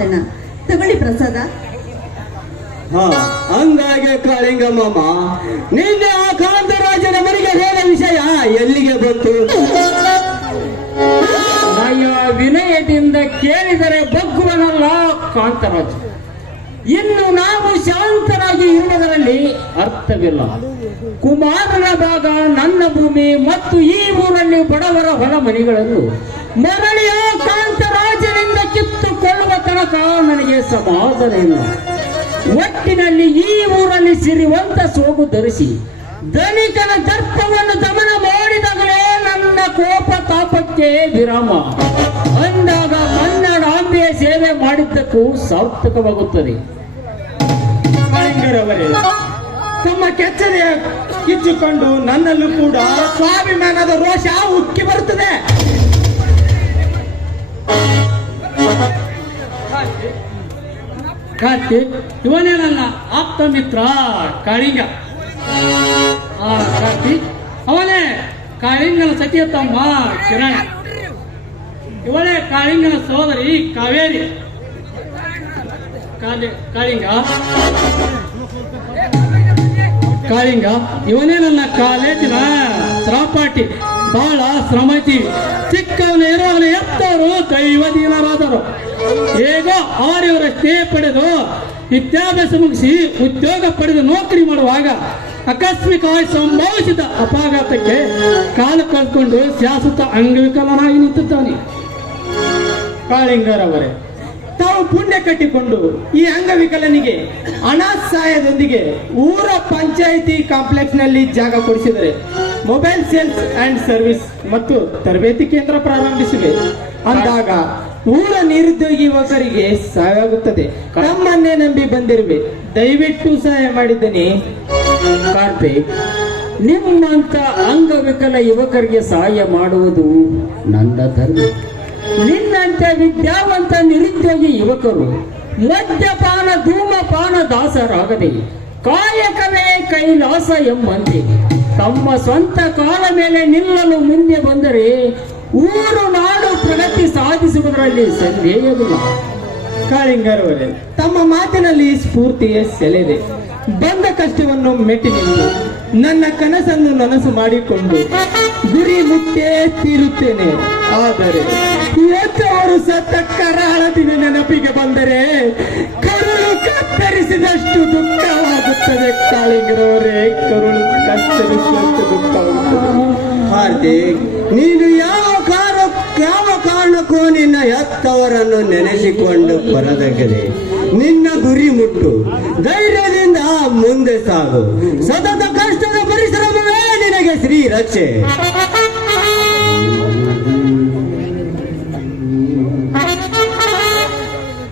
ಹೌದಣ್ಣ, ತಗೊಳ್ಳಿ ಪ್ರಸಾದ. ಹಾ, ಹಂಗಾಗೆ ಕಾಳಿಂಗ ಮಾಮ, ನಿನ್ನೆ ಆ ಕಾಂತರಾಜನ ಮನೆಗೆ ಹೋದ ವಿಷಯ ಎಲ್ಲಿಗೆ ಬಂತು? ನಯ ವಿನಯದಿಂದ ಕೇಳಿದರೆ ಬಗ್ಗುವನಲ್ಲ ಕಾಂತರಾಜ. ಇನ್ನು ನಾವು ಶಾಂತರಾಗಿ ಇರುವುದರಲ್ಲಿ ಅರ್ಥವಿಲ್ಲ. ಕುಮಾರನ ಭಾಗ ನನ್ನ ಭೂಮಿ ಮತ್ತು ಈ ಊರಲ್ಲಿ ಬಡವರ ಹೊಲ ಮನೆಗಳನ್ನು ಮರಳಿಯ ಕಾಂತರಾಜನಿಂದ ಕಿತ್ತುಕೊಳ್ಳುವ ತನಕ ನನಗೆ ಸಮಾಧಾನ ಇಲ್ಲ. ಒಟ್ಟಿನಲ್ಲಿ ಈ ಊರಲ್ಲಿ ಸಿರಿವಂತ ಸೋಗು ಧರಿಸಿ ಧನಿಕನ ದರ್ಪವನ್ನು ದಮನ ಮಾಡಿದಾಗಲೇ ನನ್ನ ಕೋಪ ತಾಪಕ್ಕೆ ವಿರಾಮ. ಅಂದಾಗ ಕನ್ನಡಾಂಬೆಯ ಸೇವೆ ಮಾಡಿದ್ದಕ್ಕೂ ಸಾರ್ಥಕವಾಗುತ್ತದೆ. ಕಾಳಿಂಗರವರೇ, ತಮ್ಮ ಕೆಚ್ಚನೆಯ ಕಿಚ್ಚುಕೊಂಡು ನನ್ನಲ್ಲೂ ಕೂಡ ಸ್ವಾಭಿಮಾನದ ರೋಷ ಉಕ್ಕಿ ಬರುತ್ತದೆ. ಕಾರ್ತಿಕ್, ಇವನೇ ನನ್ನ ಆಪ್ತ ಮಿತ್ರ ಕಾಳಿಂಗ. ಕಾರ್ತಿಕ್, ಅವನೇ ಕಾಳಿಂಗನ ಸತಿಯ ತಮ್ಮ ಕಿರಣ. ಇವಳೇ ಕಾಳಿಂಗನ ಸೋದರಿ ಕಾವೇರಿ. ಕಾಳಿಂಗ ಇವನೇ ನನ್ನ ಕಾಲೇಜಿನ ಸಹಪಾಠಿ. ಬಹಳ ಶ್ರಮಜೀವಿ. ಚಿಕ್ಕವನ ಇರುವವನ ಎತ್ತವರು ದೈವದೀನರಾದರು. ಹೇಗೋ ಅವರಿವರ ಸ್ನೇಹ ಪಡೆದು ವಿದ್ಯಾಭ್ಯಾಸ ಮುಗಿಸಿ ಉದ್ಯೋಗ ಪಡೆದು ನೌಕರಿ ಮಾಡುವಾಗ ಆಕಸ್ಮಿಕವಾಗಿ ಸಂಭವಿಸಿದ ಅಪಘಾತಕ್ಕೆ ಕಾಲು ಕಳ್ಕೊಂಡು ಶಾಶ್ವತ ಅಂಗವಿಕಲನಾಗಿ ನಿಂತಿದ್ದಾನೆ. ಕಾಳಿಂಗರವರೇ, ತಾವು ಪುಣ್ಯ ಕಟ್ಟಿಕೊಂಡು ಈ ಅಂಗವಿಕಲನಿಗೆ ಹಣ ಸಹಾಯದೊಂದಿಗೆ ಊರ ಪಂಚಾಯಿತಿ ಕಾಂಪ್ಲೆಕ್ಸ್ ನಲ್ಲಿ ಜಾಗ ಕೊಡಿಸಿದರೆ ಮೊಬೈಲ್ ಸೇಲ್ಸ್ ಅಂಡ್ ಸರ್ವಿಸ್ ಮತ್ತು ತರಬೇತಿ ಕೇಂದ್ರ ಪ್ರಾರಂಭಿಸಿವೆ. ಅಂದಾಗ ಊರ ನಿರುದ್ಯೋಗಿ ಯುವಕರಿಗೆ ಸಹಾಯ ಆಗುತ್ತದೆ. ತಮ್ಮನ್ನೇ ನಂಬಿ ಬಂದಿರುವೆ, ದಯವಿಟ್ಟು ಸಹಾಯ ಮಾಡಿದ್ದೇನೆ. ಕಾರ್ತಿಕ್, ನಿಮ್ಮಂತ ಅಂಗವಿಕಲ ಯುವಕರಿಗೆ ಸಹಾಯ ಮಾಡುವುದು ನನ್ನ ಧರ್ಮ. ನಿನ್ನಂತೆ ವಿದ್ಯಾವಂತ ನಿರುದ್ಯೋಗಿ ಯುವಕರು ಮದ್ಯಪಾನ ಧೂಮಪಾನ ದಾಸರಾಗದೆ ಕಾಯಕವೇ ಕೈಲಾಸ ಎಂಬಂತೆ ತಮ್ಮ ಸ್ವಂತ ಕಾಲ ಮೇಲೆ ನಿಲ್ಲಲು ಮುಂದೆ ಬಂದರೆ ಊರು ನಾಡು ಪ್ರಗತಿ ಸಾಧಿಸುವುದರಲ್ಲಿ ಸಂದೇಹವಿಲ್ಲ. ಕಾಳಿಂಗರವರೇ, ತಮ್ಮ ಮಾತಿನಲ್ಲಿ ಸ್ಫೂರ್ತಿಯ ಸೆಲೆದೆ. ಬಂದ ಕಷ್ಟವನ್ನು ಮೆಟ್ಟಿ ನಿಂತು ನನ್ನ ಕನಸನ್ನು ನನಸು ಮಾಡಿಕೊಂಡು ಗುರಿ ಮುಟ್ಟೇ ತೀರುತ್ತೇನೆ. ಆದರೆ ಹೆಚ್ಚವರು ಸತ್ತ ಕರಾಳ ದಿನ ನೆನಪಿಗೆ ಬಂದರೆ ಕರುಳು ಕತ್ತರಿಸಿದಷ್ಟು ದುಃಖವಾಗುತ್ತದೆ. ಕಾಳಿಂಗರವರೇ, ಕರುಳು ಕತ್ತರಿಸಿದಷ್ಟು ದುಃಖವಾಗುತ್ತದೆ. ಕಾರ್ತಿಕ್, ನೀನು ಯಾವ ಕಾರಣಕ್ಕೂ ನಿನ್ನ ಹೆತ್ತವರನ್ನು ನೆನೆಸಿಕೊಂಡು ಬರದಗದೆ ನಿನ್ನ ಗುರಿ ಮುಟ್ಟು ಧೈರ್ಯದಿಂದ ಮುಂದೆ ಸಾಗು. ಸತತ ಕಷ್ಟದ ಪರಿಶ್ರಮವೇ ನಿನಗೆ ಶ್ರೀ ರಕ್ಷೆ.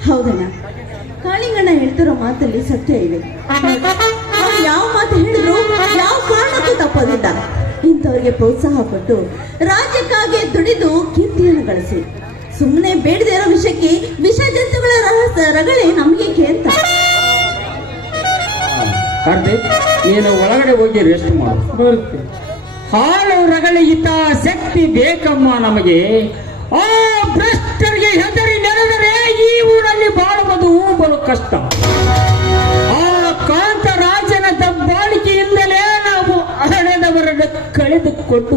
ಹೌದಣ್ಣ, ಕಾಳಿಂಗಣ್ಣ ಹೇಳ್ತಿರೋ ಮಾತಲ್ಲಿ ಸತ್ಯ ಇದೆ. ಅವ್ರು ಯಾವ ಮಾತು ಹೇಳಿದ್ರು ಯಾವ ಕಾರಣಕ್ಕೂ ತಪ್ಪೋದಿಲ್ಲ. ಇಂಥವ್ರಿಗೆ ಪ್ರೋತ್ಸಾಹ ಕೊಟ್ಟು ರಾಜ್ಯಕ್ಕಾಗಿ ದುಡಿದು ಕೀರ್ತಿಯನ್ನು ಗಳಿಸಿ ಸುಮ್ಮನೆ ಬೇಡದೇ ಇರೋ ವಿಷಯಕ್ಕೆ ವಿಷ ಜಂತುಗಳ ರಗಳೆ ನಮಗೆ ಕೇಳ್ತ. ಕಾರ್ತಿಕ್, ನೀನು ಒಳಗಡೆ ಹೋಗಿ ರೆಸ್ಟ್ ಮಾಡು. ಬರುತ್ತೆ. ಹಾಳು ರಗಳಿಗಿಂತ ಶಕ್ತಿ ಬೇಕಮ್ಮ ನಮಗೆ. ಆ ಭ್ರಷ್ಟರಿಗೆ ಹೆದರಿ ನೆರೆದರೆ ಈ ಊರಲ್ಲಿ ಬಾಳುವುದು ಬಲು ಕಷ್ಟ. ಆ ಕಾಂತರಾಜನ ದಬ್ಬಾಳಿಕೆಯಿಂದಲೇ ನಾವು ಹಣದವರನ್ನು ಕಳೆದುಕೊಂಡು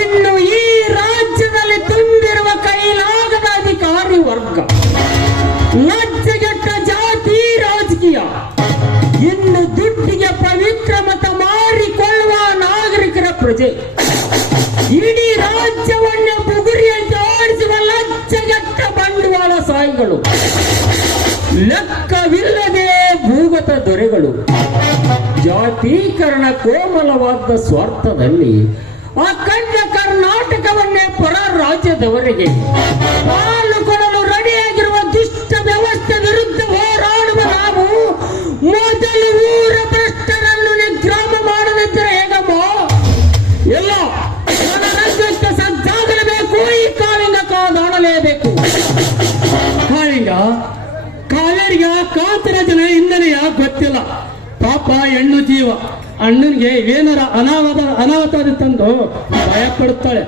ಇನ್ನು ಈ ರಾಜ್ಯದಲ್ಲಿ ತುಂಬಿರುವ ಕೈಲಾಗದ ಅಧಿಕಾರಿ ವರ್ಗ, ಲಜ್ಜೆಗೆಟ್ಟ ಜಾತಿ ರಾಜಕೀಯ, ಇನ್ನು ದುಡ್ಡಿಗೆ ಪವಿತ್ರ ಮತ ಮಾರಿಕೊಳ್ಳುವ ನಾಗರಿಕರ ಪ್ರಜೆ, ಇಡೀ ರಾಜ್ಯವನ್ನೇ ಬುಗುರಿಯಲ್ಲಿ ಆಡಿಸುವ ಲಜ್ಜೆಗೆಟ್ಟ ಬಂಡವಾಳ ಸಾಯಿಗಳು, ಲೆಕ್ಕವಿಲ್ಲದೆ ಭೂಗತ ದೊರೆಗಳು, ಜಾತೀಕರಣ ಕೋಮಲವಾದ ಸ್ವಾರ್ಥದಲ್ಲಿ ಅಖಂಡ ಕರ್ನಾಟಕವನ್ನೇ ಪರ ರಾಜ್ಯದವರಿಗೆ ಪಾಲು ಕೊಡಲು ರೆಡಿಯಾಗಿರುವ ದುಷ್ಟ ವ್ಯವಸ್ಥೆ ವಿರುದ್ಧ ಹೋರಾಡುವ ನಾವು ಮೊದಲು ಊರ ಭ್ರಷ್ಟರನ್ನು ನಿಗ್ರಹ ಮಾಡದಿದ್ದರೆ ಹೇಗಮ್ಮ? ಎಲ್ಲ ರಂಗಕ್ಕೆ ಸಜ್ಜಾಗಲೇಬೇಕು. ಈ ಕಾಳಿಂಗ ಕಾದಾಡಲೇಬೇಕು. ಕಾವೇರಿಗೆ ಕಾಂತರಾಜನ ಹಿನ್ನೆಲೆಯ ಗೊತ್ತಿಲ್ಲ. ಪಾಪ ಹೆಣ್ಣು ಜೀವ, ಅಣ್ಣನಿಗೆ ಏನಾರ ಅನಾಹುತ ತಂದು ಭಯ ಪಡುತ್ತಾಳೆ.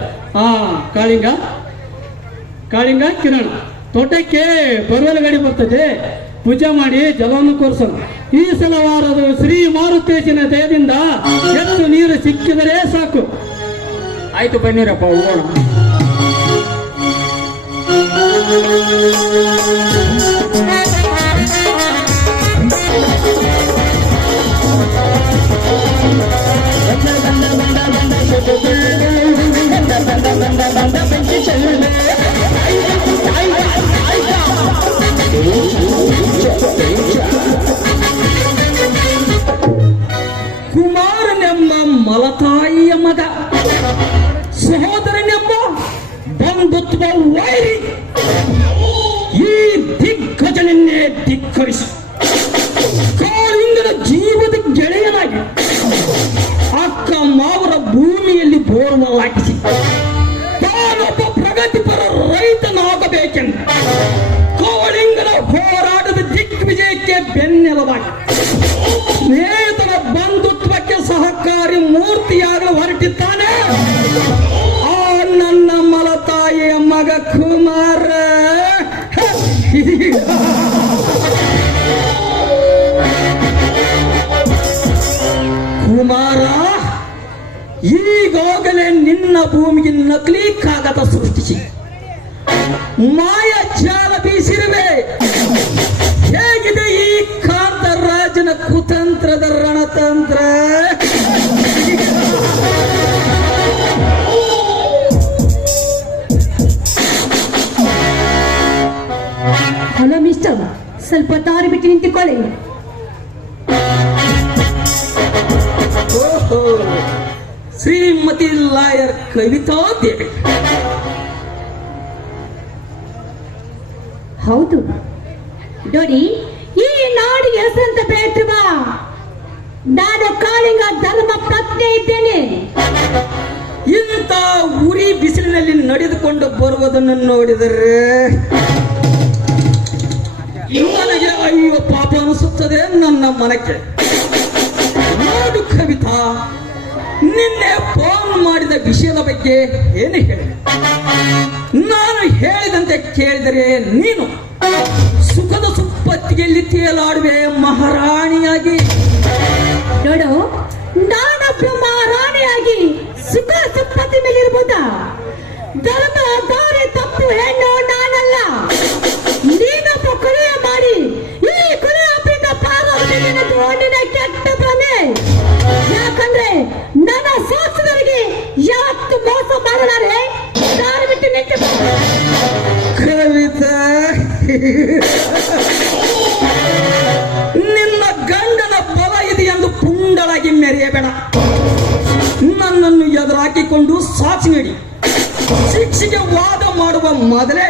ಕಾಳಿಂಗ ಕಿರಣ್, ತೋಟಕ್ಕೆ ಬರುವಲ ಗಾಡಿ ಬರ್ತದೆ, ಪೂಜೆ ಮಾಡಿ ಜಲವನ್ನು ಕೋರಿಸೋಣ. ಈ ಸಲ ವಾರದ ಶ್ರೀ ಮಾರುತೇಶನ ದಯದಿಂದ ಹೆಚ್ಚು ನೀರು ಸಿಕ್ಕಿದರೆ ಸಾಕು. ಆಯ್ತು, ಬನ್ನಿರಪ್ಪ ಹೋಗೋಣ. ಕುಮಾರನೆಂಬ ಮಲತಾಯಿಯ ಮಗ, ಸಹೋದರನೆಂಬ ಬಂಧುತ್ವ ವೈರಿ, ಈ ದಿಗ್ಗಜನನ್ನೇ ಧಿಕ್ಕರಿಸಿ ಕಾಳಿಂಗನ ಜೀವದ ಗೆಳೆಯನಾಗಿ ಅಕ್ಕ ಮಾವರ ಭೂಮಿಯಲ್ಲಿ ಬೋರ್ವಲ್ಲಾಗಿಸಿ ತಾನೊಬ್ಬ ಪ್ರಗತಿಪರ ರೈತನಾಗಬೇಕೆಂದು ಕಾಳಿಂಗನ ಹೋರಾಟದ ದಿಗ್ವಿಜಯಕ್ಕೆ ಬೆನ್ನೆಲುಬಾಗಿ ಸ್ನೇಹಿತರ ಬಂಧುತ್ವಕ್ಕೆ ಸಹಕಾರಿ ಮೂರ್ತಿಯಾಗಲು ಹೊರಟಿದ್ದಾನೆ ಆ ನನ್ನ ಮಲತಾಯಿಯ ಮಗ ಕುಮಾರ. ಕುಮಾರ, ಈಗಾಗಲೇ ನಿನ್ನ ಭೂಮಿಗೆ ನಕಲಿ ಕಾಗದ ಸೃಷ್ಟಿಸಿ ಮಾಯ ಜಾಲ ಬೀಸಿರುವೆ. ಹೇಗಿದೆ ಈ ಕಾಂತರಾಜನ ಕುತಂತ್ರದ ರಣತಂತ್ರ? ಹಲೋ ಮಿಸ್ಟರ್, ಸ್ವಲ್ಪ ದಾರಿ ಬಿಟ್ಟು ನಿಂತುಕೊಳ್ಳಿ. ಓಹೋ, ಶ್ರೀಮತಿ ಲಾಯರ್ ಕವಿತಾ ದೇವಿ. ಹೌದು ನೋಡಿ, ಈ ನಾಡಿಗೆ ಹೆಸರಂತ ಬೇಟ್ರುವ ನಾನು ಕಾಳಿಂಗ ಧರ್ಮ ಪ್ರಜ್ಞೆ ಇದ್ದೇನೆ. ಇಂಥ ಉರಿ ಬಿಸಿಲಿನಲ್ಲಿ ನಡೆದುಕೊಂಡು ಬರುವುದನ್ನು ನೋಡಿದರೆ ನನಗೆ ಅಯ್ಯೋ ಪಾಪ ಅನಿಸುತ್ತದೆ ನನ್ನ ಮನಕ್ಕೆ. ನೋಡು ಕವಿತಾ, ನಿನ್ನೆ ಫೋನ್ ಮಾಡಿದ ವಿಷಯದ ಬಗ್ಗೆ ಏನು ಹೇಳಿ? ನಾನು ಹೇಳಿದಂತೆ ಕೇಳಿದರೆ ನೀನು ಸುಖದ ಸುಪ್ಪತ್ತಿಗೆಯಲ್ಲಿ ತೇಲಾಡುವೆ ಮಹಾರಾಣಿಯಾಗಿ. ನೋಡು, ನಾನೊಬ್ಬ ಮಹಾರಾಣಿಯಾಗಿ ಸುಖ ಸುಪ್ಪತ್ತಿ ಮೇಲಿರ್ಬೋದಾ? ಧರ್ಮ ದಾರಿ ತಪ್ಪು ಹೆಣ್ಣು ನಾನಲ್ಲ. ನೀನೊಬ್ಬ ಕೊಲೆಯ ಮಾಡಿ ಈ ಕೊಲೆಯಿಂದ ಪಾರಾಗುವುದು ನಿನ್ನ ಕೆಟ್ಟ ಭ್ರಮೆ. ಯಾಕಂದ್ರೆ ನನ್ನ ಶಾಸ್ತ್ರದವರಿಗೆ ಯಾವತ್ತು ಮೋಸ ಮಾಡಲಾರೆ. ದಾರಿ ಬಿಟ್ಟು ನಿಂತು ಕವಿತಾ, ನಿನ್ನ ಗಂಡನ ಬಲ ಇದೆ ಎಂದು ಪುಂಡಳಾಗಿ ಮೆರೆಯಬೇಡ. ನನ್ನನ್ನು ಎದುರಾಕಿಕೊಂಡು ಸಾಕ್ಷಿ ನೀಡಿ ಶಿಕ್ಷೆಗೆ ವಾದ ಮಾಡುವ ಮೊದಲೇ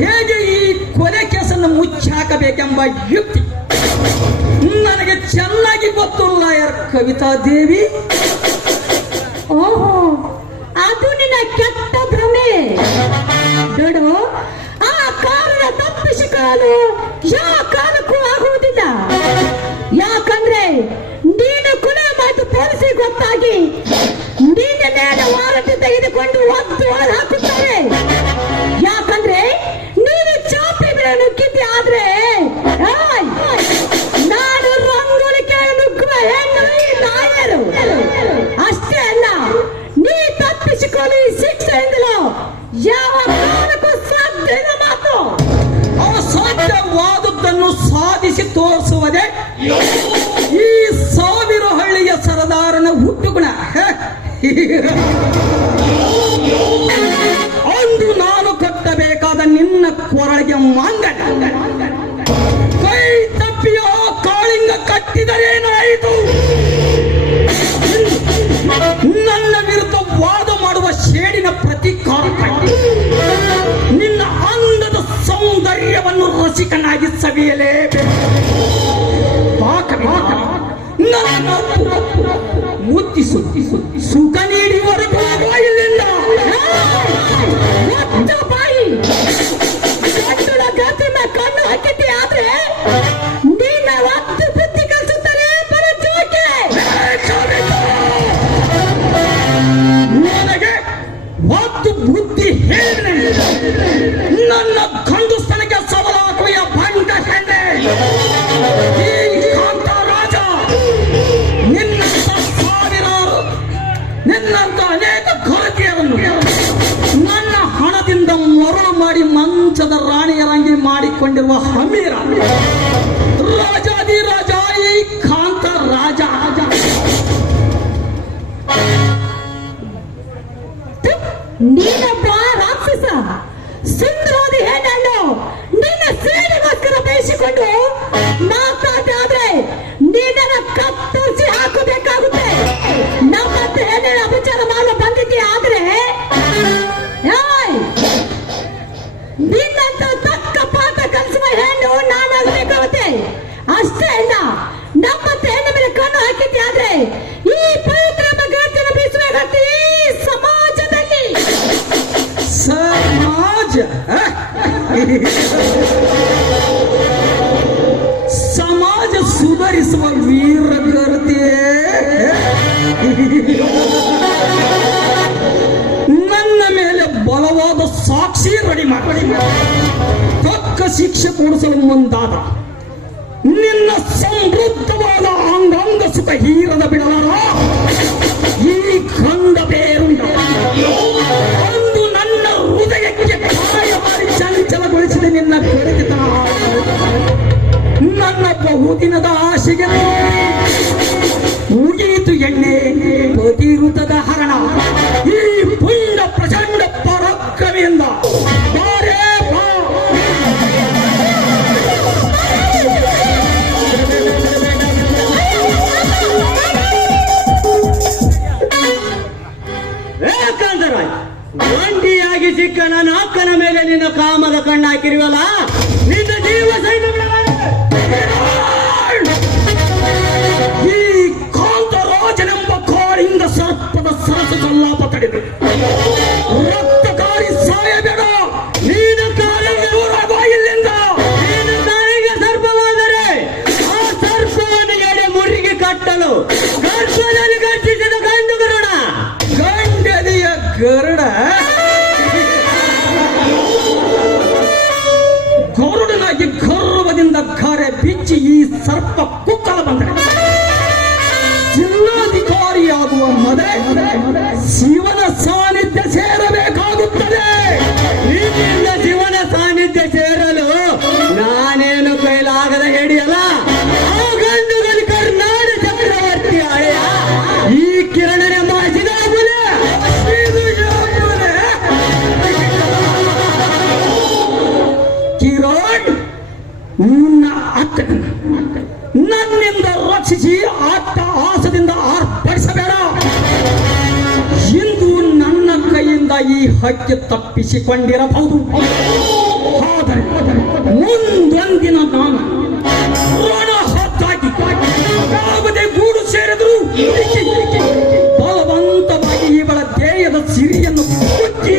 ಹೇಗೆ ಈ ಕೊಲೆ ಕೇಸನ್ನು ಮುಚ್ಚಾಕಬೇಕೆಂಬ ಯುಕ್ತಿ ನನಗೆ ಚೆನ್ನಾಗಿ ಗೊತ್ತು ಲಾಯರ್ ಕವಿತಾ ದೇವಿ. ಓಹೋ, ಅದು ನಿನ್ನ ಕೆಟ್ಟ ಭ್ರಮೆ. ನೋಡು, ಆ ಕಾರಣ ತಪ್ಪಿಸಿಕೊಳ್ಳಲು ಯಾವ ಕಾಲಕ್ಕೂ ಆಗುವುದಿಲ್ಲ. ಯಾಕಂದ್ರೆ ನೀನು ಕೊಲೆ ಮಾತು ಪೊಲೀಸರಿಗೆ ಗೊತ್ತಾಗಿ ನಿನ್ನ ಮೇಲೆ ವಾರಂಟ್ ತೆಗೆದುಕೊಂಡು ಒತ್ತು ಹಾಕುತ್ತಾರೆ. ಯಾಕಂದ್ರೆ ನೀನು ಚಾಪಿ ಬೆಳೆ ನುಗ್ಗಿದ್ದೆ. ಆದ್ರೆ ನಾನು ರಂಗೋಲಿ ಕೇಳಿ ನುಗ್ಗುವ ಹೆಣ್ಣು ಈ ನಾಯರು. ಅಷ್ಟೇ ಅಲ್ಲ, ನೀ ತಪ್ಪಿಸಿಕೊಳ್ಳಿ ಶಿಕ್ಷೆಯಿಂದಲೂ ಯಾವ ಕಾರಣಕ್ಕೂ ಸಾಧ್ಯ ಇಲ್ಲ. ಮಾತು ಅಸಾಧ್ಯವಾದದ್ದನ್ನು ಸಾಧಿಸಿ ತೋರಿಸುವುದೇ ಈ ಸಾವಿರ ಹಳ್ಳಿಯ ಸರದಾರನ ಹುಟ್ಟುಗುಣ. ಅಂದು ನಾನು ಕಟ್ಟಬೇಕಾದ ನಿನ್ನ ಕೊರಳಿಗೆ ಮಾಂಗಲ್ಯ ಕೈ ತಪ್ಪಿಯ ಕಾಳಿಂಗ ಕಟ್ಟಿದರೇನಾಯಿತು? ನನ್ನ ವಿರುದ್ಧ ವಾದ ಮಾಡುವ ಶೇಡಿನ ಪ್ರತೀಕಾರಕ್ಕಾಗಿ ನಿನ್ನ ಅಂದದ ಸೌಂದರ್ಯವನ್ನು ರಸಿಕನಾಗಿ ಸವಿಯಲೇಬೇಕು. ನನ್ನ ಮುತ್ತಿಸು ಸುಖ ನೀಡಿವರೆಗೂ ಇಲ್ಲಿಂದ ಬಾಯಿ ಕಣ್ಣುಳ ಗತಿನ ಕಣ್ಣು ಹಾಕಿದ್ದೆ. ಆದ್ರೆ ನಿನ್ನ ಒತ್ತು ಬುದ್ಧಿ ಕಲಿಸುತ್ತಾರೆ ಬರಜೋಕೆ. ನನಗೆ ಒತ್ತು ಬುದ್ಧಿ ಹೇಳಿ ನನ್ನ ಮರಳು ಮಾಡಿ ಮಂಚದ ರಾಣಿಯರಂಗಿ ಮಾಡಿಕೊಂಡಿರುವ ಹಮೀರ ರಾಜಾದಿ ರಾಜ ಈ ಕಾಂತ ರಾಜ. ನೀನೊಬ್ಬ ರಾಕ್ಷಸ, ಸುಂದರವಾದ ಹೆಣ್ಣು ನಿನ್ನ ಸೇಡಿಗೋಸ್ಕರ ಬಯಸಿಕೊಂಡು ಮಾತಾಡ ಆದ್ರೆ ನಿನ್ನನ್ನು ಕತ್ತರಿಸಿ ಹಾಕಬೇಕಾಗುತ್ತೆ. ನಮ್ಮಂತ ಹೆಣ್ಣಿನ ಅಪಚಾರ ಮಾಡಲು ಬಂದಿದ್ದೀಯ ಆದ್ರೆ ನಿನ್ನಂತ ತಕ್ಕ ಪಾಠ ಕಲಿಸುವ ಹೆಣ್ಣು ನಾನಾಗಬೇಕಾಗುತ್ತೆ. ಅಷ್ಟೇ ಅಲ್ಲ, ನಮ್ಮಂತ ಹೆಣ್ಣು ಮೇಲೆ ಕಣ್ಣು ಹಾಕಿದ್ದೆ ಆದ್ರೆ ಈ ಪವಿತ್ರ ಗರ್ಜನ ಬೀಸುವ ಈ ಸಮಾಜದಲ್ಲಿ ಸಮಾಜ ಸುಧಾರಿಸುವ ವೀರಗರ್ತೆ ನನ್ನ ಮೇಲೆ ಬಲವಾದ ಸಾಕ್ಷಿ ರೆಡಿ ಮಾಡಿ ತಕ್ಕ ಶಿಕ್ಷೆ ಕೊಡಿಸಲು ಮುಂದಾದ ನಿನ್ನ ಸಮೃದ್ಧವಾದ ಅಂಗಾಂಗ ಸುಖ ಹೀರದ ಬಿಡಲಾರ ಈ ಕಂದ ಬೇರುಂಡ ಅಂದು ನನ್ನ ಹೃದಯಕ್ಕೆ ಕಾಯ ಮಾಡಿ ಚಂಚಲಗೊಳಿಸಿದೆ ನಿನ್ನ ಕಡೆತನ. ನನ್ನ ಬಹುದಿನದ ಆಶೆಗೆ ಮುಗಿಯಿತು ಎಣ್ಣೆ ಪ್ರತಿಋತದ ಹರಣ. ಈ ಪುಂಡ ಪ್ರಚಂಡ ಪರಾಕ್ರಮಿಯಿಂದ ಬಾರೇ ಬಾ. ಒಂಟಿಯಾಗಿ ಸಿಕ್ಕ ನನ್ನ ಅಕ್ಕನ ಮೇಲೆ ನಿನ್ನ ಕಾಮದ ಕಣ್ಣು ಹಾಕಿರುವಲ್ಲ, ನಿನ್ನ ಜೀವ ಸಹಿತ ಈ ಕಾಂತರಾಜನೆಂಬ ಕಾಳಿಂಗ ಸರ್ಪದ ಸರಸ ಸಲ್ಲಾಪ ತಡೆದು ರಕ್ತಕಾರಿ ಸಾಯಬೇಡ. ನೀನು ಕಾಲಿಗೆ ಇಲ್ಲಿಂದ ನೀನು ಕಾಲಿಗೆ ಸರ್ಪವಾದರೆ ಆ ಸರ್ಪವನ್ನು ಎಡೆ ಮುರಿಗೆ ಕಟ್ಟಲು ಗರ್ಭದಲ್ಲಿ ಗರ್ಜಿಸಿದ ಗಂಡು ಗರುಡ. ಗಂಡದಿಯ ಗರುಡ ಗರುಡನಾಗಿ ಗರ್ವದಿಂದ ಗಾರೆ ಬಿಚ್ಚಿ ಈ ಸರ್ಪ ಕುಕ್ಕಲ ಬಂದರೆ ಜಿಲ್ಲಾಧಿಕಾರಿಯಾಗುವ ಮೊದಲೇ ಶಿವನ ಸಾನ್ನಿಧ್ಯ ಸೇರಬೇಕಾಗುತ್ತದೆ. ನಿನ್ನಿಂದ ಶಿವನ ಸಾನ್ನಿಧ್ಯ ಸೇರಲು ನಾನೇನು ಕೈಲಾಗದ ಹೇಳಿಯಲ್ಲ. ಆ ಗಂಡುಗಲಿ ಕರ್ನಾಡ ಚಕ್ರವರ್ತಿ ಅಳೆಯ ಈ ಕಿರಣನೆಂಬ ಹಸಿದಾಗುಲೆ. ಕಿರಣ್ ನಿನ್ನ ಅಕ್ಕ ನನ್ನಿಂದ ರಕ್ಷಿಸಿ ಆತ ಆಸದಿಂದ ಆರ್ಪಡಿಸಬೇಡ. ಇಂದು ನನ್ನ ಕೈಯಿಂದ ಈ ಹಕ್ಕಿ ತಪ್ಪಿಸಿಕೊಂಡಿರಬಹುದು. ಆದರೆ ಮುಂದೊಂದಿನ ನಾನು ಋಣ ಹೊತ್ತಾಗಿ ಯಾವುದೇ ಗೂಡು ಸೇರಿದ್ರು ಬಲವಂತವಾಗಿ ಇವಳ ದೇಹದ ಸಿರಿಯನ್ನು ಕುಚ್ಚಿ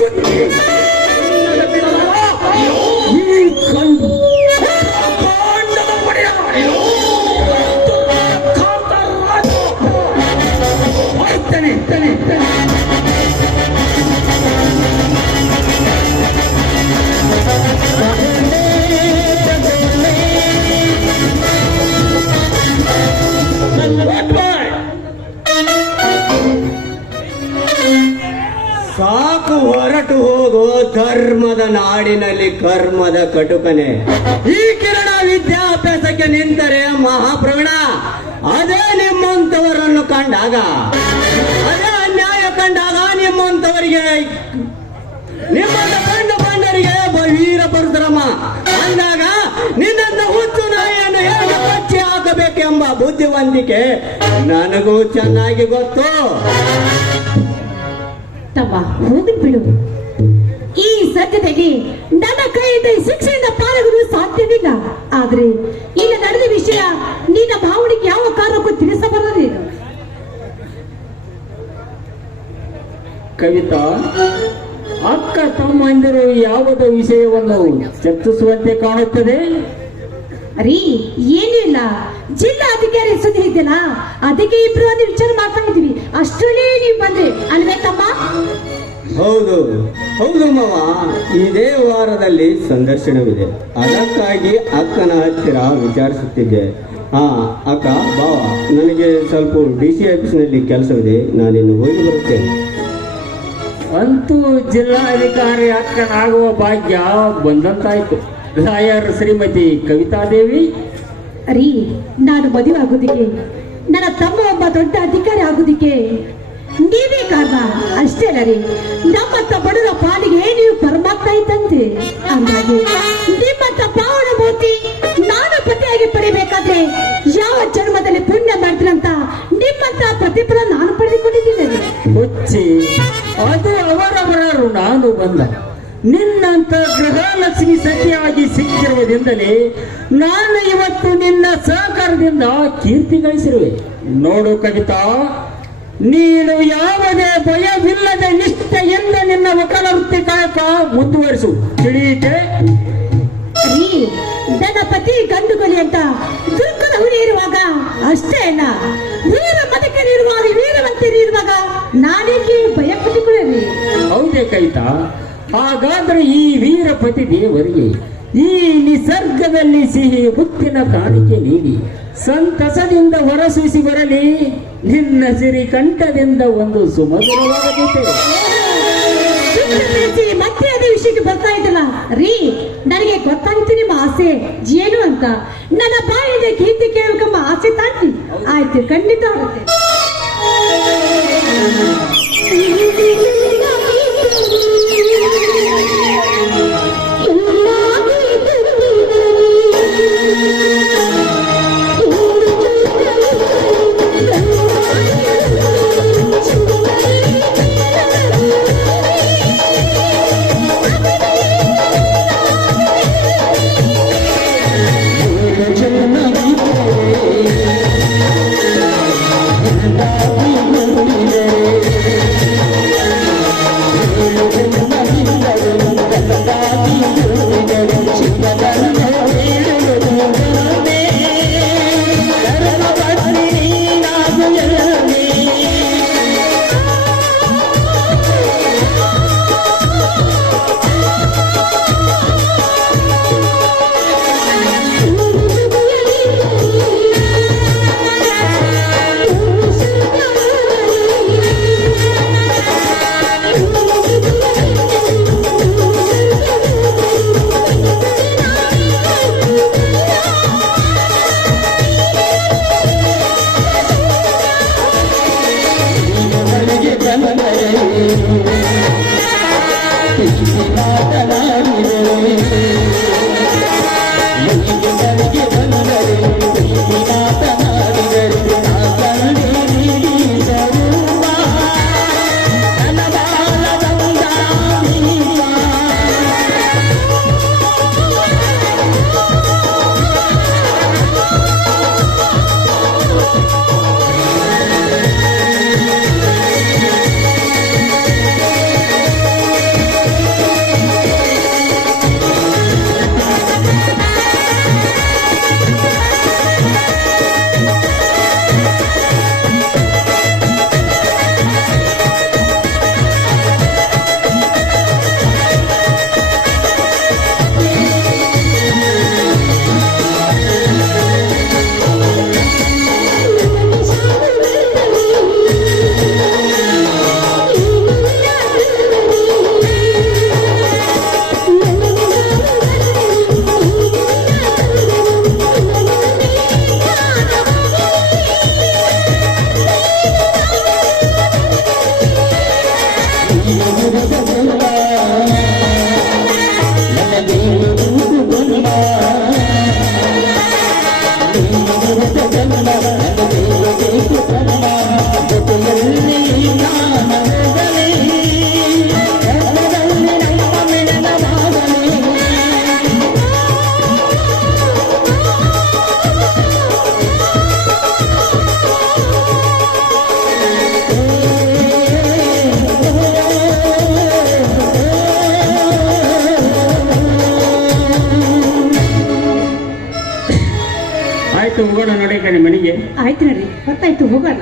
ಕುಚ್ಚಿ ಈ ಕಂಡು ಕಾಂಡದ ಒಡೆಯ ಕಾಂತರಾಜ ಹೋಗ್ತಾನೆ. ಸಾಕು, ಹೊರಟು ಹೋಗೋ ಧರ್ಮದ ನಾಡಿನಲ್ಲಿ ಕರ್ಮದ ಕಟುಕನೆ. ಈ ಕಿರಣ ವಿದ್ಯಾಭ್ಯಾಸಕ್ಕೆ ನಿಂತರೆ ಮಹಾಪ್ರವೀಣ. ಅದೇ ನಿಮ್ಮಂತವರನ್ನು ಕಂಡಾಗ, ಅದೇ ಅನ್ಯಾಯ ಕಂಡಾಗ ನಿಮ್ಮಂತವರಿಗೆ ನಿಮ್ಮಂತ ಬಂಡರಿಗೆ ವೀರ ಪರಶುರಾಮ ಅಂದಾಗ ನಿನ್ನ ಹುಚ್ಚು ನಾಯಿಯನ್ನು ಹೇಗೆ ಬಚ್ಚಿ ಹಾಕಬೇಕೆಂಬ ಬುದ್ಧಿವಂತಿಕೆ ನನಗೂ ಚೆನ್ನಾಗಿ ಗೊತ್ತು. ತಮ್ಮ ಹೋಗಿ ಬಿಡು. ಈ ಸತ್ಯತೆಗೆ ನನ್ನ ಕೈಯಿಂದ ಈ ಶಿಕ್ಷೆಯಿಂದ ಪಾರಾಗಲು ಸಾಧ್ಯವಿಲ್ಲ. ಆದ್ರೆ ಇಲ್ಲಿ ನಡೆದ ವಿಷಯ ನಿನ್ನ ಭಾವನೆಗೆ ಯಾವ ಕಾರಣಕ್ಕೂ ತಿಳಿಸಬಾರದು. ಕವಿತಾ, ಅಕ್ಕ ತಮ್ಮಂದಿರು ಯಾವುದೋ ವಿಷಯವನ್ನು ಚರ್ಚಿಸುವಂತೆ ಕಾಣುತ್ತದೆ. ರೀ ಏನೂ ಇಲ್ಲ, ಜಿಲ್ಲಾ ಅಧಿಕಾರಿ ಸುದ್ದಿ ಇದೆಯಲ್ಲ, ಅದಕ್ಕೆ ಇಬ್ರು ಒಂದು ವಿಚಾರ ಮಾಡ್ಕೊಂಡಿದೀವಿ. ಅಷ್ಟರಲ್ಲಿ ನೀವು ಬಂದ್ರೆ ಅಲ್ವೇ ತಮ್ಮ? ಹೌದು ಹೌದು ಮಾವ, ಇದೇ ವಾರದಲ್ಲಿ ಸಂದರ್ಶನವಿದೆ. ಅದಕ್ಕಾಗಿ ಅಕ್ಕನ ಹತ್ತಿರ ವಿಚಾರಿಸುತ್ತಿದ್ದೆ. ಅಕ್ಕ ಬಾವ, ನನಗೆ ಸ್ವಲ್ಪ DC ಆಫೀಸ್ನಲ್ಲಿ ಕೆಲಸವಿದೆ, ನಾನಿನ್ನು ಹೋಗಿ ಬರುತ್ತೇನೆ. ಅಂತೂ ಜಿಲ್ಲಾಧಿಕಾರಿ ಅಕ್ಕನಾಗುವ ಭಾಗ್ಯ ಬಂದಂತಾಯ್ತು. ಲಾಯರ್ ಶ್ರೀಮತಿ ಕವಿತಾದೇವಿ, ರೀ, ನಾನು ಮದುವೆ ಆಗೋದಿಕ್ಕೆ, ನನ್ನ ತಮ್ಮ ಒಬ್ಬ ದೊಡ್ಡ ಅಧಿಕಾರಿ ಆಗೋದಿಕ್ಕೆ ನೀವೇ ಕಾರಣ. ಅಷ್ಟೇ ಅಲ್ಲ ರೀ, ನಮ್ಮಂತ ಬಡವರ ಪಾಲಿಗೆ ನೀವು ಪರಮಾತ್ಮ ಇದ್ದಂತೆ. ಹಾಗಾಗಿ ನಿಮ್ಮಂತ ಪಾವನ ಮೂರ್ತಿ ನಾನು ಪತಿಯಾಗಿ ಪಡಿಬೇಕಾದ್ರೆ ಯಾವ ಜನ್ಮದಲ್ಲಿ ಪುಣ್ಯ ಮಾಡ್ತೀನಂತ ನಿಮ್ಮಂತ ಪ್ರತಿಫಲ ನಾನು ಪಡೆದುಕೊಂಡಿದ್ದೀನಿ. ಹುಚ್ಚಿ, ಅದು ಅವರವರ ಋಣಾನು ಬಂದ. ನಿನ್ನಂತ ಗೃಹಲಕ್ಷ್ಮಿ ಸತಿಯಾಗಿ ಸಿಕ್ಕಿರುವುದರಿಂದಲೇ ನಾನು ಇವತ್ತು ನಿನ್ನ ಸಹಕಾರದಿಂದ ಕೀರ್ತಿ ಗಳಿಸಿರುವೆ. ನೋಡು ಕವಿತಾ, ನೀನು ಯಾವುದೇ ಭಯವಿಲ್ಲದೆ ನಿಷ್ಠೆಯಿಂದ ನಿನ್ನ ವಕಾಲ ವೃತ್ತಿ ಕಾಯಕ ಮುಂದುವರಿಸು, ತಿಳಿಯಿತೆ? ರೀ, ನನ್ನ ಪತಿ ಗಂಡುಗೊಲಿ ಅಂತ ದುರ್ಗದ ಹುಲಿ ಇರುವಾಗ ಅಷ್ಟೇ ಅಲ್ಲ, ವೀರ ಮದಕರಿರುವಾಗ ವೀರವಂತರಿರುವಾಗ ನಾನೇಕೆ ಭಯ ಪಟ್ಟುಕೊಳ್ಳಿ? ಹೌದೇ ಕವಿತಾ? ಹಾಗಾದ್ರೆ ಈ ವೀರಪತಿ ದೇವರಿಗೆ ಈ ನಿಸರ್ಗದಲ್ಲಿ ಸಿಹಿ ಮುತ್ತಿನ ಕಾಣಿಕೆ ನೀಡಿ ಸಂತಸದಿಂದ ಹೊರಸೂಸಿ ಬರಲಿ ನಿನ್ನ ಸಿರಿ ಕಂಠದಿಂದ ಒಂದು ಸುಮಧುರವಾಗಬೇಕು. ಮತ್ತೆ ಅದೇ ವಿಷಯಕ್ಕೆ ಬರ್ತಾ ಇದ್ದಲ್ಲ ರೀ, ನನಗೆ ಗೊತ್ತಾಯ್ತು ನಿಮ್ಮ ಆಸೆ ಏನು ಅಂತ. ನನ್ನ ಬಾಯಿಗೆ ಕೀರ್ತಿ ಕೇಳಬೇಕೆಂಬ ಆಸೆ ತಾಂಡಿ ಆಯ್ತು, ಖಂಡಿತ ಆಗುತ್ತೆ. ಹೋಗೋಣ ನೋಡಿ ಕಣೆ ಮನೆಗೆ. ಆಯ್ತು ನಡ್ರಿ, ಗೊತ್ತಾಯ್ತು, ಹೋಗೋಣ.